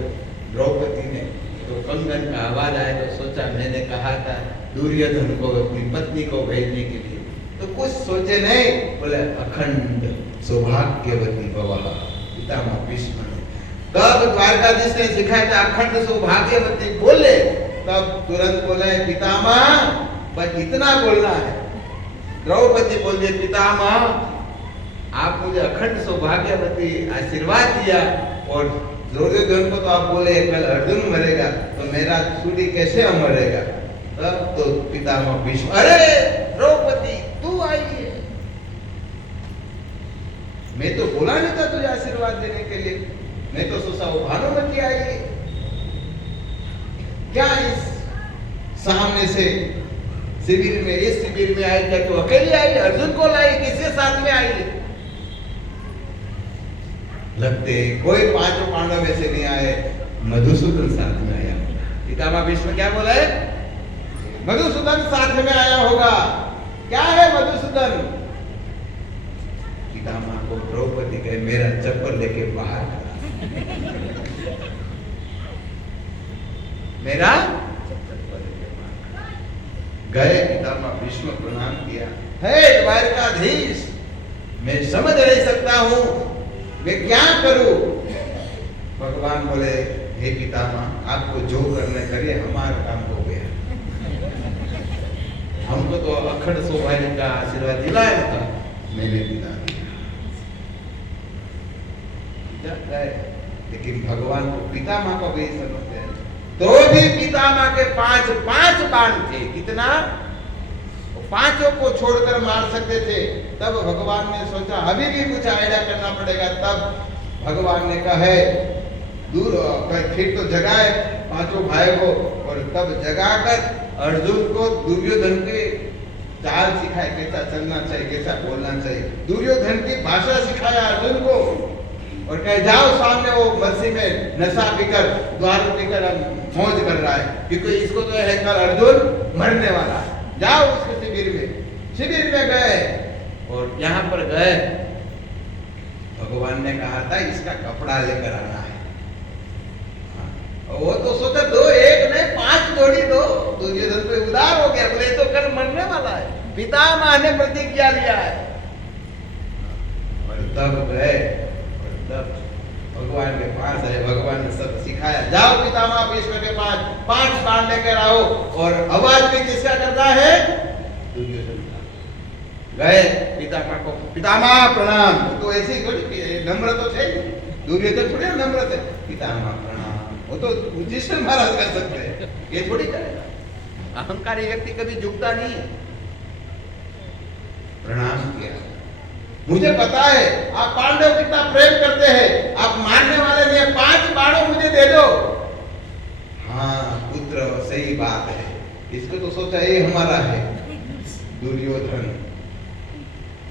द्रौपदी ने, तो कंगन का आवाज आया तो सोचा मैंने कहा था दुर्योधन को अपनी पत्नी को भेजने के लिए, तो कुछ सोचे नहीं, बोले अखंड सौभाग्यवती भवः। पितामह भीष्म ने तब द्वारकाधीश ने सिखाया था अखंड सौभाग्यवती बोले, तब तुरंत बोले पितामह बस इतना बोलना है। द्रौपदी बोल दिए पितामह आप मुझे अखंड सौभाग्यवती आशीर्वाद दिया और दुर्योधन को तो आप बोले कल अर्जुन मरेगा, तो मेरा सूर्य कैसे मरेगा। तब तो पितामह भीष्म अरे द्रौपदी तू आई है, मैं तो बोला नहीं था तुझे आशीर्वाद देने के लिए, मैं तो सोचा वो भानुमति आई है, क्या इस सामने से शिविर में, इस शिविर में आई क्या, तो अकेली आई, अर्जुन को लाई, किसके साथ में आई है। लगते, कोई पांचों पांडव ऐसे नहीं आए, मधुसूदन साथ में आया। पितामह भीष्म क्या बोला है? मधुसूदन साथ में आया होगा। क्या है मधुसूदन? पितामह को द्रौपदी कहे मेरा चप्पल लेके बाहर मेरा चप्पल लेके बाहर गए। पितामह भीष्म प्रणाम किया, हे द्वारकाधीश, मैं समझ नहीं सकता हूं, मैं क्या करूं? भगवान बोले, हे पितामह, आपको जो करना करिए, हमारा काम हो गया। हमको तो अखंड सौभाग्य का आशीर्वाद दिलाया था, मैंने दिला दिया। लेकिन भगवान को पितामह को भी समझते हैं, तो भी पितामह के पांच बाण थे। कितना? पांचों को छोड़कर मार सकते थे। तब भगवान ने सोचा अभी भी कुछ आइडिया करना पड़ेगा। तब भगवान ने कहा दूर फिर तो जगाए पांचों भाई को, और तब जगाकर अर्जुन को दुर्योधन के चाल सिखाए, कैसा चलना चाहिए, कैसा बोलना चाहिए। दुर्योधन की भाषा सिखाया अर्जुन को, और कहे जाओ सामने वो मस्सी में नशा पीकर द्वार पीकर मौज कर रहा है, क्योंकि इसको तो है कल अर्जुन मरने वाला है। जाओ उसके शिविर में गए, और यहाँ पर गए, भगवान ने कहा था इसका कपड़ा लेकर आना है। वो तो सोचा दो, एक नहीं 5 जोड़ी दो। दुर्योधन पे उदार हो गया, बोले तो कल मरने वाला है, पितामह ने प्रतिज्ञा लिया है। और तब गए, और तब भगवान के पास है, भगवान ने सब सिखाया, जाओ पितामह भीष्म के पास 5 बाण लेकर आओ। और आवाज भी किसका करता है? दुर्योधन का। गए पितामह को, पितामह प्रणाम। तो ऐसे थोड़ी नम्र तो थे, दुर्योधन थोड़ी नम्र थे। पितामह प्रणाम, वो तो युधिष्ठिर महाराज कर सकते हैं, ये थोड़ी करेगा। अहंकारी व्यक्ति कभी झुकता नहीं। प्रणाम किया, मुझे पता है आप पांडव कितना प्रेम करते हैं, आप मारने वाले नहीं, 5 बाणों मुझे दे दो। हाँ पुत्र, सही बात है, इसको तो सोचा ये हमारा है। दुर्योधन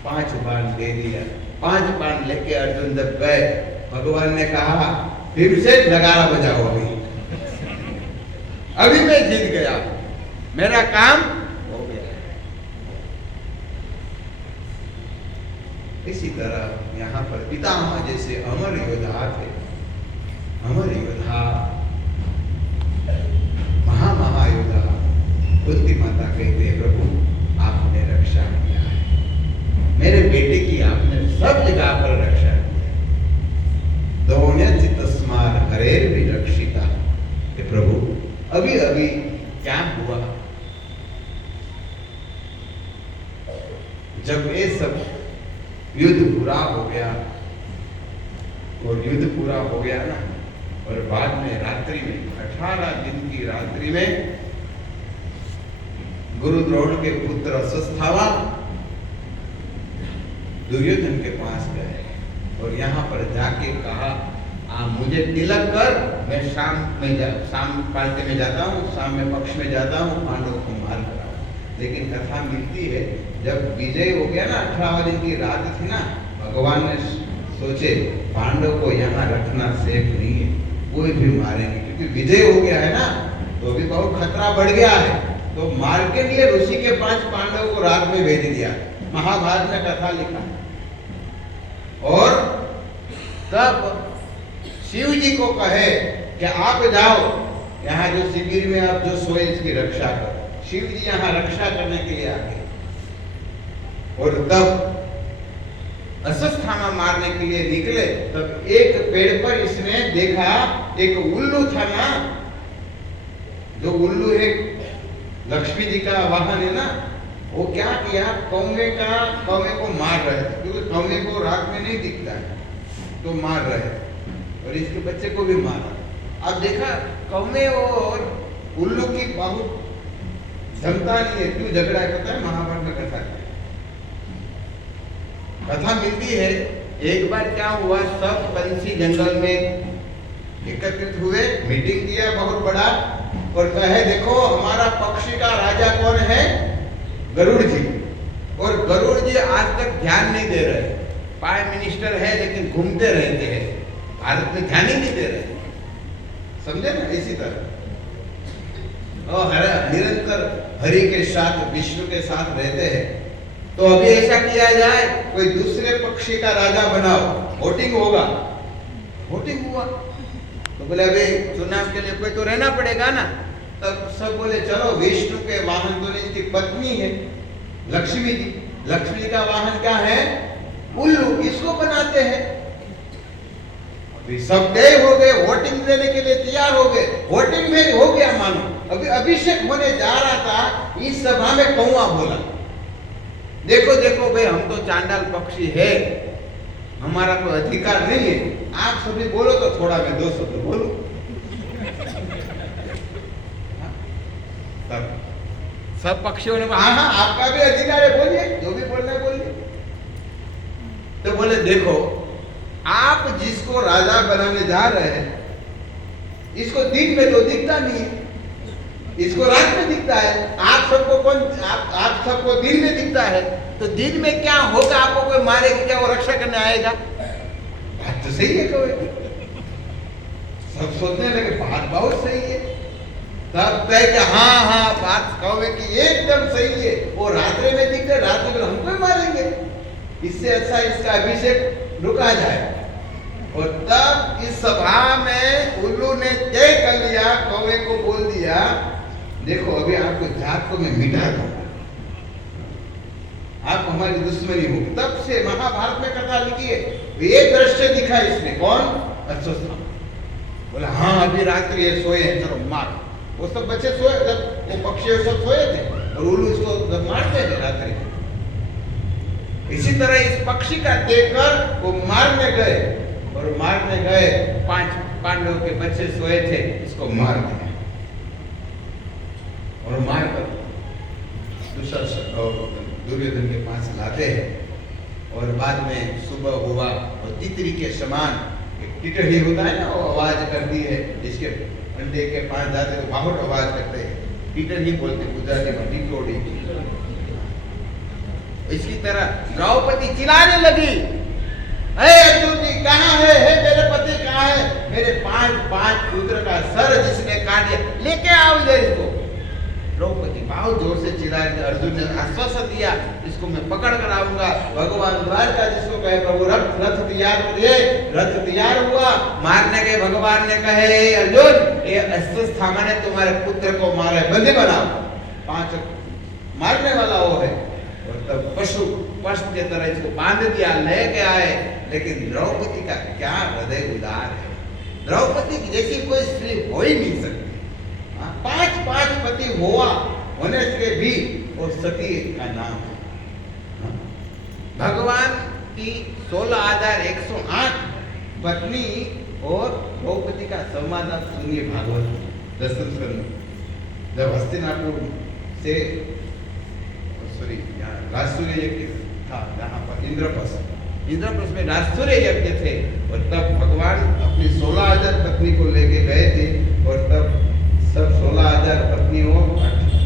5 बाण दे दिया। 5 बाण लेके अर्जुन जब गए, भगवान ने कहा फिर से नगारा बजाओ, अभी मैं जीत गया, मेरा काम हो गया। इसी तरह यहाँ पर पितामह जैसे अमर योद्धा थे, अमर योद्धा, महायोद्धा कुंती माता कहते, प्रभु आपने रक्षा किया है, मेरे बेटे की आपने सब जगह पर रक्षा की। दोन्य चित्तस्मार हरेर विरक्षिता। प्रभु अभी अभी क्या हुआ, जब ये सब युद्ध पूरा हो गया, और युद्ध पूरा हो गया ना, और बाद में रात्रि में 18 दिन की रात्रि में गुरु द्रोण के पुत्र अस्वस्थामा दुर्योधन के पास गए, और यहाँ पर जाके कहा मुझे तिलक कर, मैं शाम पालते में जाता हूँ, शाम में पक्ष में जाता हूँ, पांडव को मार कराऊं। लेकिन कथा मिलती है जब विजय हो गया ना, 18 दिन की रात थी ना, भगवान ने सोचे पांडव को यहाँ रखना सेफ नहीं है, कोई भी मारेंगे, क्योंकि विजय हो गया है ना, तो भी बहुत खतरा बढ़ गया है। तो मार के लिए ऋषि के 5 पांडवों को रात में भेज दिया। महाभारत में कथा लिखा। और तब शिव जी को कहे कि आप जाओ यहाँ जो शिविर में आप जो सोए इसकी रक्षा करो। शिव जी यहाँ रक्षा करने के लिए आ गए, और तब अस्वस्थामा मारने के लिए निकले। तब एक पेड़ पर इसने देखा एक उल्लू था ना, जो उल्लू एक लक्ष्मी जी का वाहन है ना, वो क्या किया, कौवे को मार रहे थे, क्योंकि कौवे को रात में नहीं दिखता है, तो मार रहे, और इसके बच्चे को भी मारा। अब देखा कौवे और उल्लू की बहुत क्षमता नहीं है, क्यों झगड़ा करता है, महाभारत में कथा मिलती है। एक बार क्या हुआ, सब पंछी जंगल में एकत्रित हुए, मीटिंग किया बहुत बड़ा, और कहे देखो हमारा पक्षी का राजा कौन है, गरुड़ जी। और गरुड़ जी आज तक ध्यान नहीं दे रहे, प्राइम मिनिस्टर है लेकिन घूमते रहते हैं, भारत में ध्यान ही नहीं दे रहे, समझे ना? इसी तरह और निरंतर हरि के साथ, विष्णु के साथ रहते हैं। तो अभी ऐसा किया जाए, कोई दूसरे पक्षी का राजा बनाओ, वोटिंग होगा। वोटिंग हुआ तो बोले अभी चुनाव के लिए कोई तो रहना पड़ेगा ना। तब सब बोले चलो, विष्णु के वाहन तो इसकी पत्नी है लक्ष्मी जी, लक्ष्मी का वाहन क्या है? उल्लू, इसको बनाते हैं। अभी सब तय हो गए, वोटिंग देने के लिए तैयार हो गए, वोटिंग में हो गया मानो। अभी अभिषेक होने जा रहा था, इस सभा में कौवा बोला, देखो देखो भाई, हम तो चांडाल पक्षी है, हमारा कोई अधिकार नहीं है, आप सभी बोलो तो थोड़ा मैं 2 शब्द बोलूं। तब सब पक्षियों ने हाँ हाँ आपका भी अधिकार है, बोलिए, जो भी बोलना है बोलिए। तो बोले देखो, आप जिसको राजा बनाने जा रहे हैं, इसको दिन में तो दिखता नहीं है, इसको रात में दिखता है। आप सबको कौन, आप सबको दिन में दिखता है, तो दिन में क्या होगा? आपको कोई मारेगा क्या? वो रक्षा करने आएगा? बात तो सही है, कोई सब सोचने लगे बात बहुत सही है। तब कहे कि हाँ हाँ बात कौवे की एकदम सही है, वो रात्रि में दिखते, रात्रि में हमको मारेंगे, इससे अच्छा इसका अभिषेक रुका जाए। और तब इस सभा में उल्लू ने तय कर लिया, कौवे को बोल दिया, देखो अभी आपको जात को मैं मिटा दूंगा, आप हमारी दुश्मनी हो। तब से महाभारत में कथा लिखी है, एक दृश्य दिखा इसने, कौन? अश्वत्थामा बोला हाँ अभी रात्रि ये सोए हैं, चलो मार। वो सब बच्चे सोए, जब वो पक्षी सब सोए थे और उल्लू इसको मारते थे रात्रि में। इसी तरह इस पक्षी का देखकर वो मारने गए, और मारने गए, 5 पांडवों के बच्चे सोए थे, इसको मार दिया। और मारकर दुर्योधन के पास लाते हैं। और बाद में सुबह हुआ और तितरी के समान एक टिटही होता है ना, वो आवाज करती है, जिसके अंडे के पास जाते तो बहुत आवाज करते हैं, टिटही बोलते गुजराती में, टिटोड़ी। इसकी तरह द्रौपदी चिल्लाने लगी, अर्जुन जी कहाँ है? मेरे पति कहाँ है? मेरे 5 पुत्र का सर जिसने काट दिया, लेके आओ इधर इसको। द्रौपदी बहुत जोर से चिल्लाए। अर्जुन ने आश्वासन दिया, इसको मैं पकड़ कर आऊंगा। भगवान द्वारका जिसको कहे प्रभु रथ तैयार करिए, रथ तैयार हुआ, मारने के भगवान ने कहे अर्जुन ये अश्वत्थामा ने तुम्हारे पुत्र को मारा है, बंदी बनाओ। 5 मारने वाला वो है। और तब पशु पशु की तरह इसको बांध दिया, लेके आए। लेकिन द्रौपदी का क्या हृदय उदार है, द्रौपदी की जैसी कोई स्त्री हो ही नहीं सकती। 5 पति होने से भी वो सती का नाम है। भगवान की 16,108 पत्नी और द्रौपदी का संवाद आप सुनिए भागवत दर्शन करना। जब हस्तिनापुर से राजसूय यज्ञ था, जहाँ पर इंद्रप्रस्थ में राजसूय यज्ञ थे, और तब भगवान अपनी 16,000 पत्नी को लेके गए थे। और तब सब 16,000 पत्नियों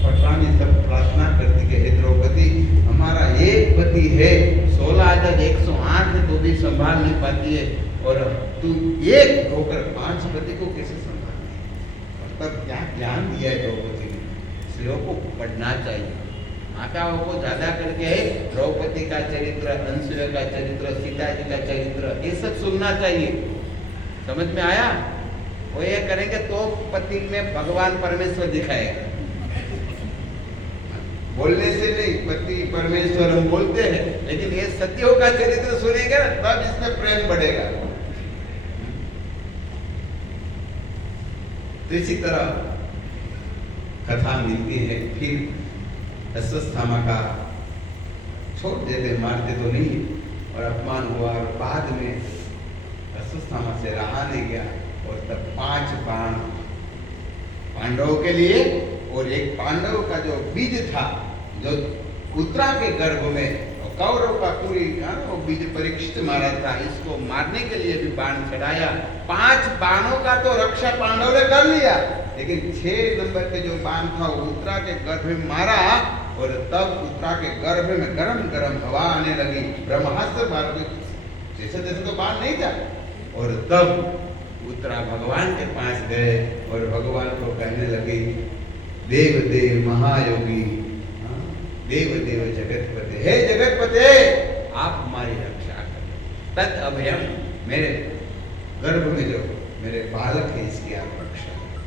पटरानी सब प्रार्थना करती कि हे द्रौपदी, हमारा एक पति है, 16,108 है तो भी संभाल नहीं पाती है, और तू एक होकर 5 पति को कैसे संभालती है? और तब क्या ज्ञान दिया है द्रौपदी ने? स्त्रियों को पढ़ना चाहिए, माताओं को ज्यादा करके द्रौपदी का चरित्र, अनसुया का चरित्र, सीता जी का चरित्र, ये सब सुनना चाहिए। समझ में आया? वो ये करेंगे तो पति में भगवान परमेश्वर दिखाएगा, बोलने से नहीं। पति परमेश्वर हम बोलते हैं, लेकिन ये सतियों का चरित्र सुनेंगे ना, तब इसमें प्रेम बढ़ेगा। तो इसी तरह कथा मिलती है। फिर अश्वत्थामा का छोड़ देते, मारते तो नहीं, और अपमान हुआ। और बाद में अश्वत्थामा से रहा नहीं गया, और तब 5 बाण पांडवों के लिए, और एक पांडव का जो बीज था, जो उत्तरा के गर्भ में कौरव का पूरी वो बीज परीक्षित मारा था, इसको मारने के लिए भी बाण चढ़ाया। 5 बाणों का तो रक्षा पांडव ने कर लिया, लेकिन 6 नंबर के जो बाण था वो उत्तरा के गर्भ में मारा। और तब उत्तरा के गर्भ में गरम गरम हवा आने लगी, ब्रह्मास्त्र मार, जैसे जैसे तो बाण नहीं था, और तब उत्तरा भगवान के पास गए और भगवान को कहने लगे, देव देव महायोगी, देव देव जगतपते, हे जगतपते आप हमारी रक्षा करें। तत् अभयम, मेरे गर्भ में जो मेरे बालक है इसकी आप रक्षा करें।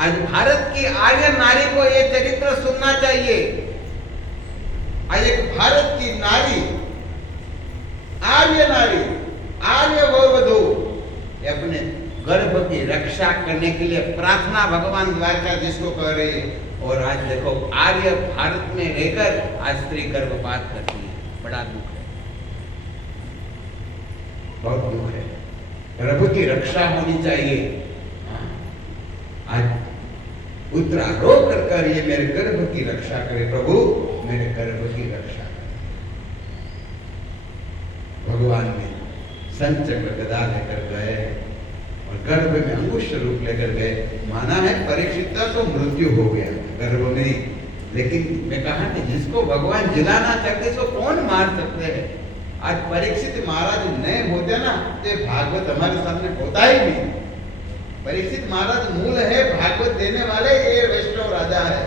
आज भारत की आर्य नारी को ये चरित्र सुनना चाहिए। आज एक भारत की नारी, आर्य नारी, आर्य वधू अपने गर्भ की रक्षा करने के लिए प्रार्थना भगवान द्वारकाधीश को कर रही है। और आज देखो आर्य भारत में रहकर आज स्त्री गर्भपात करती है। बड़ा दुख है, बहुत दुख है। गर्भ की रक्षा होनी चाहिए। आज उत्तरा रो कर ये मेरे गर्भ की रक्षा करे, प्रभु मेरे गर्भ की रक्षा करे। भगवान ने संचक्र गदा लेकर गए और गर्भ में अंकुश रूप लेकर गए। माना है परीक्षित का तो मृत्यु हो गया गर्भ में, लेकिन मैं कहा कि जिसको भगवान जिलाना चाहते तो कौन मार सकते हैं। आज परीक्षित महाराज नए होते ना तो भागवत हमारे सामने होता ही नहीं। परीक्षित महाराज मूल है भागवत देने वाले, ये वैष्णव राजा है।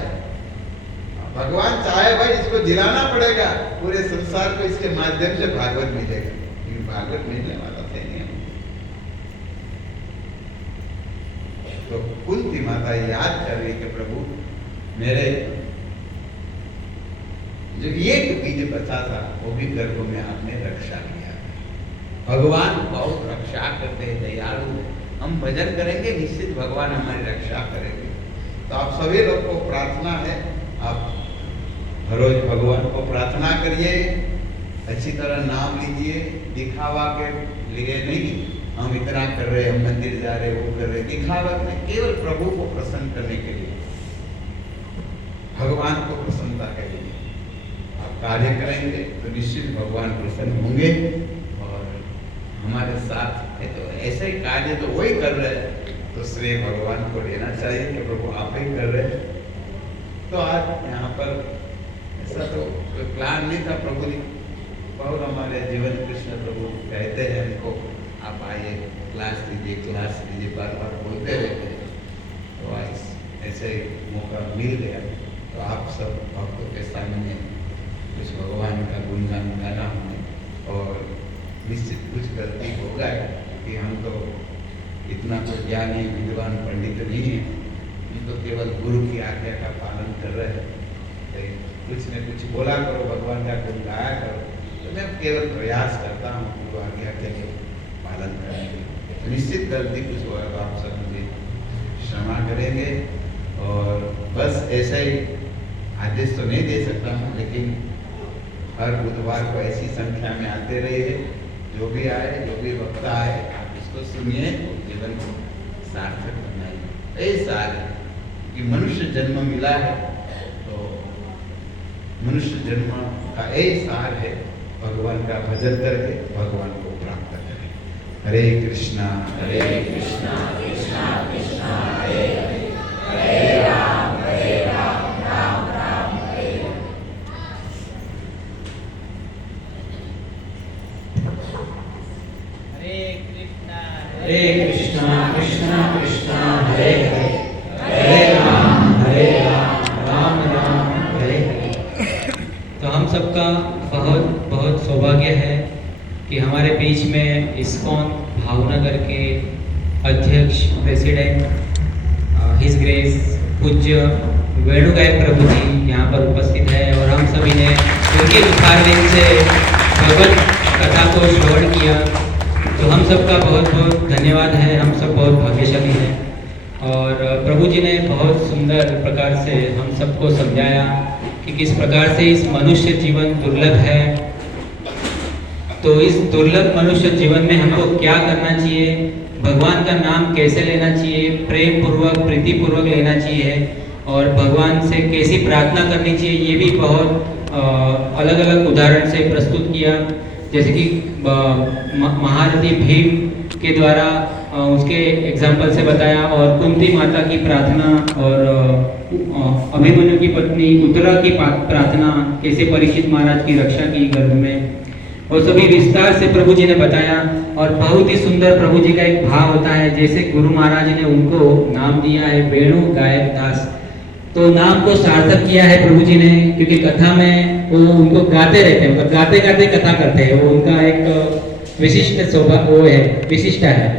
भगवान चाहे भाई इसको जिलाना पड़ेगा, पूरे संसार को इसके माध्यम से भागवत मिलेगा, लेकिन भागवत मिलने वाला थे नहीं। तो कुंती माता याद कर रही कि प्रभु मेरे जो एक बीज बचा था वो भी गर्भ में आपने रक्षा किया। भगवान बहुत रक्षा करते हैं, दयालु है। हम भजन करेंगे निश्चित भगवान हमारी रक्षा करेंगे। तो आप सभी लोग को प्रार्थना है, आप हर रोज भगवान को प्रार्थना करिए, अच्छी तरह नाम लीजिए। दिखावा के लिए नहीं, हम इतना कर रहे, हम मंदिर जा रहे, वो कर रहे, दिखावा नहीं, केवल प्रभु को प्रसन्न करने के लिए, भगवान को प्रसन्नता के लिए आप कार्य करेंगे तो निश्चित भगवान प्रसन्न होंगे और हमारे साथ है। तो ऐसे ही कार्य तो वही कर रहे हैं तो श्रेय भगवान को लेना चाहिए कि प्रभु आप ही कर रहे हैं। तो आज यहाँ पर ऐसा तो कोई प्लान नहीं था, प्रभु ने बहुत हमारे जीवन कृष्ण प्रभु कहते हैं हमको आप आइए क्लास लीजिए, बार बार बोलते रहते हैं। तो आज ऐसे मौका मिल गया तो आप सब भक्तों के सामने कुछ भगवान का गुणगान गाना हमें, और निश्चित कुछ गलती होगा कि हम तो इतना तो ज्ञानी विद्वान पंडित नहीं है, हम तो केवल गुरु की आज्ञा का पालन कर रहे हैं। कुछ न कुछ बोला करो, भगवान का गुण गाया करो। तो मैं केवल प्रयास करता हूँ गुरु आज्ञा के लिए पालन करने के लिए। तो निश्चित गलती कुछ होगा तो आप सब मुझे क्षमा करेंगे। और बस ऐसा ही आदेश तो नहीं दे सकता हूँ, लेकिन हर बुधवार को ऐसी संख्या में आते रहिए। जो भी आए, जो भी वक्ता आए, आप इसको सुनिए और जीवन को सार्थक बनाइए। ऐसा है कि मनुष्य जन्म मिला है तो मनुष्य जन्म का यही सार है, भगवान का भजन करके भगवान को प्राप्त करें। हरे कृष्णा कृष्णा कृष्णा हरे हरे, हरे राम राम राम हरे हरे। हरे कृष्णा कृष्णा कृष्णा हरे हरे, हरे राम राम राम हरे हरे। तो हम सबका बहुत बहुत सौभाग्य है कि हमारे बीच में इस्कॉन भावनगर के अध्यक्ष प्रेसिडेंट हिज ग्रेस पूज्य वेणुगायक प्रभु जी यहाँ पर उपस्थित है और हम सभी ने उनके मुखारविंद से भगवत कथा को श्रवण किया। तो हम सबका बहुत बहुत धन्यवाद है, हम सब बहुत भाग्यशाली हैं। और प्रभु जी ने बहुत सुंदर प्रकार से हम सबको समझाया कि किस प्रकार से इस मनुष्य जीवन दुर्लभ है। तो इस दुर्लभ मनुष्य जीवन में हमको क्या करना चाहिए, भगवान का नाम कैसे लेना चाहिए, प्रेम पूर्वक प्रीतिपूर्वक लेना चाहिए और भगवान से कैसी प्रार्थना करनी चाहिए, ये भी बहुत अलग अलग उदाहरण से प्रस्तुत किया। जैसे कि महारथी भीम के द्वारा उसके एग्जाम्पल से बताया और कुंती माता की प्रार्थना और अभिमन्यु की पत्नी उत्तरा की प्रार्थना कैसे परीक्षित महाराज की रक्षा की गर्भ में। और सभी विस्तार से प्रभु जी ने बताया। और बहुत ही सुंदर प्रभु जी का एक भाव होता है, जैसे गुरु महाराज ने उनको नाम दिया है वेणु गायक दास, तो नाम को सार्थक किया है प्रभु जी ने, क्योंकि कथा में वो उनको गाते रहते हैं, मतलब गाते गाते कथा करते हैं, वो उनका एक विशिष्ट स्वभाव वो है, विशिष्टता है।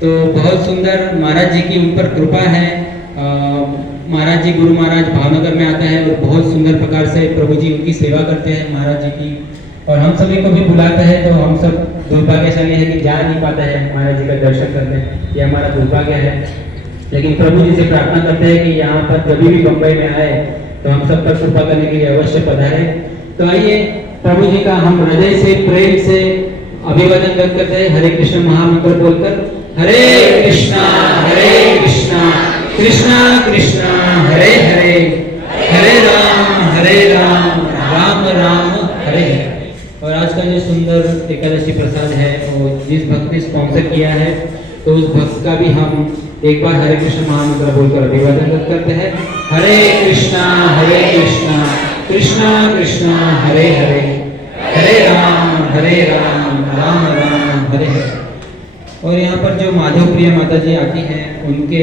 तो बहुत सुंदर महाराज जी की उन पर कृपा है। महाराज जी गुरु महाराज भावनगर में आते हैं और बहुत सुंदर प्रकार से प्रभु जी उनकी सेवा करते हैं महाराज जी की, और हम सभी को भी बुलाते हैं। तो हम सब दुर्भाग्यशाली है कि जा नहीं पाते हैं महाराज जी का दर्शन करने, ये हमारा दुर्भाग्य है। लेकिन प्रभु जी से प्रार्थना करते हैं कि यहाँ पर जब भी बम्बई में आए तो हम सब पर कृपा करने के लिए अवश्य पधारे। तो आइए प्रभु जी का हम हृदय से प्रेम से अभिवादन व्यक्त करते हैं, हरे कृष्ण महामंत्र बोलकर, हरे कृष्णा कृष्णा कृष्णा हरे हरे, हरे राम राम राम हरे हरे। और आज का जो सुंदर एकादशी प्रसाद है वो जिस भक्त ने स्पॉन्सर किया है, तो उस भक्त का भी हम एक बार हरे कृष्ण महामंत्र बोलकर अभिवादन करते हैं, हरे कृष्णा कृष्णा कृष्णा हरे हरे, हरे राम राम राम हरे हरे। और यहाँ पर जो माधव प्रिया माता जी आती हैं उनके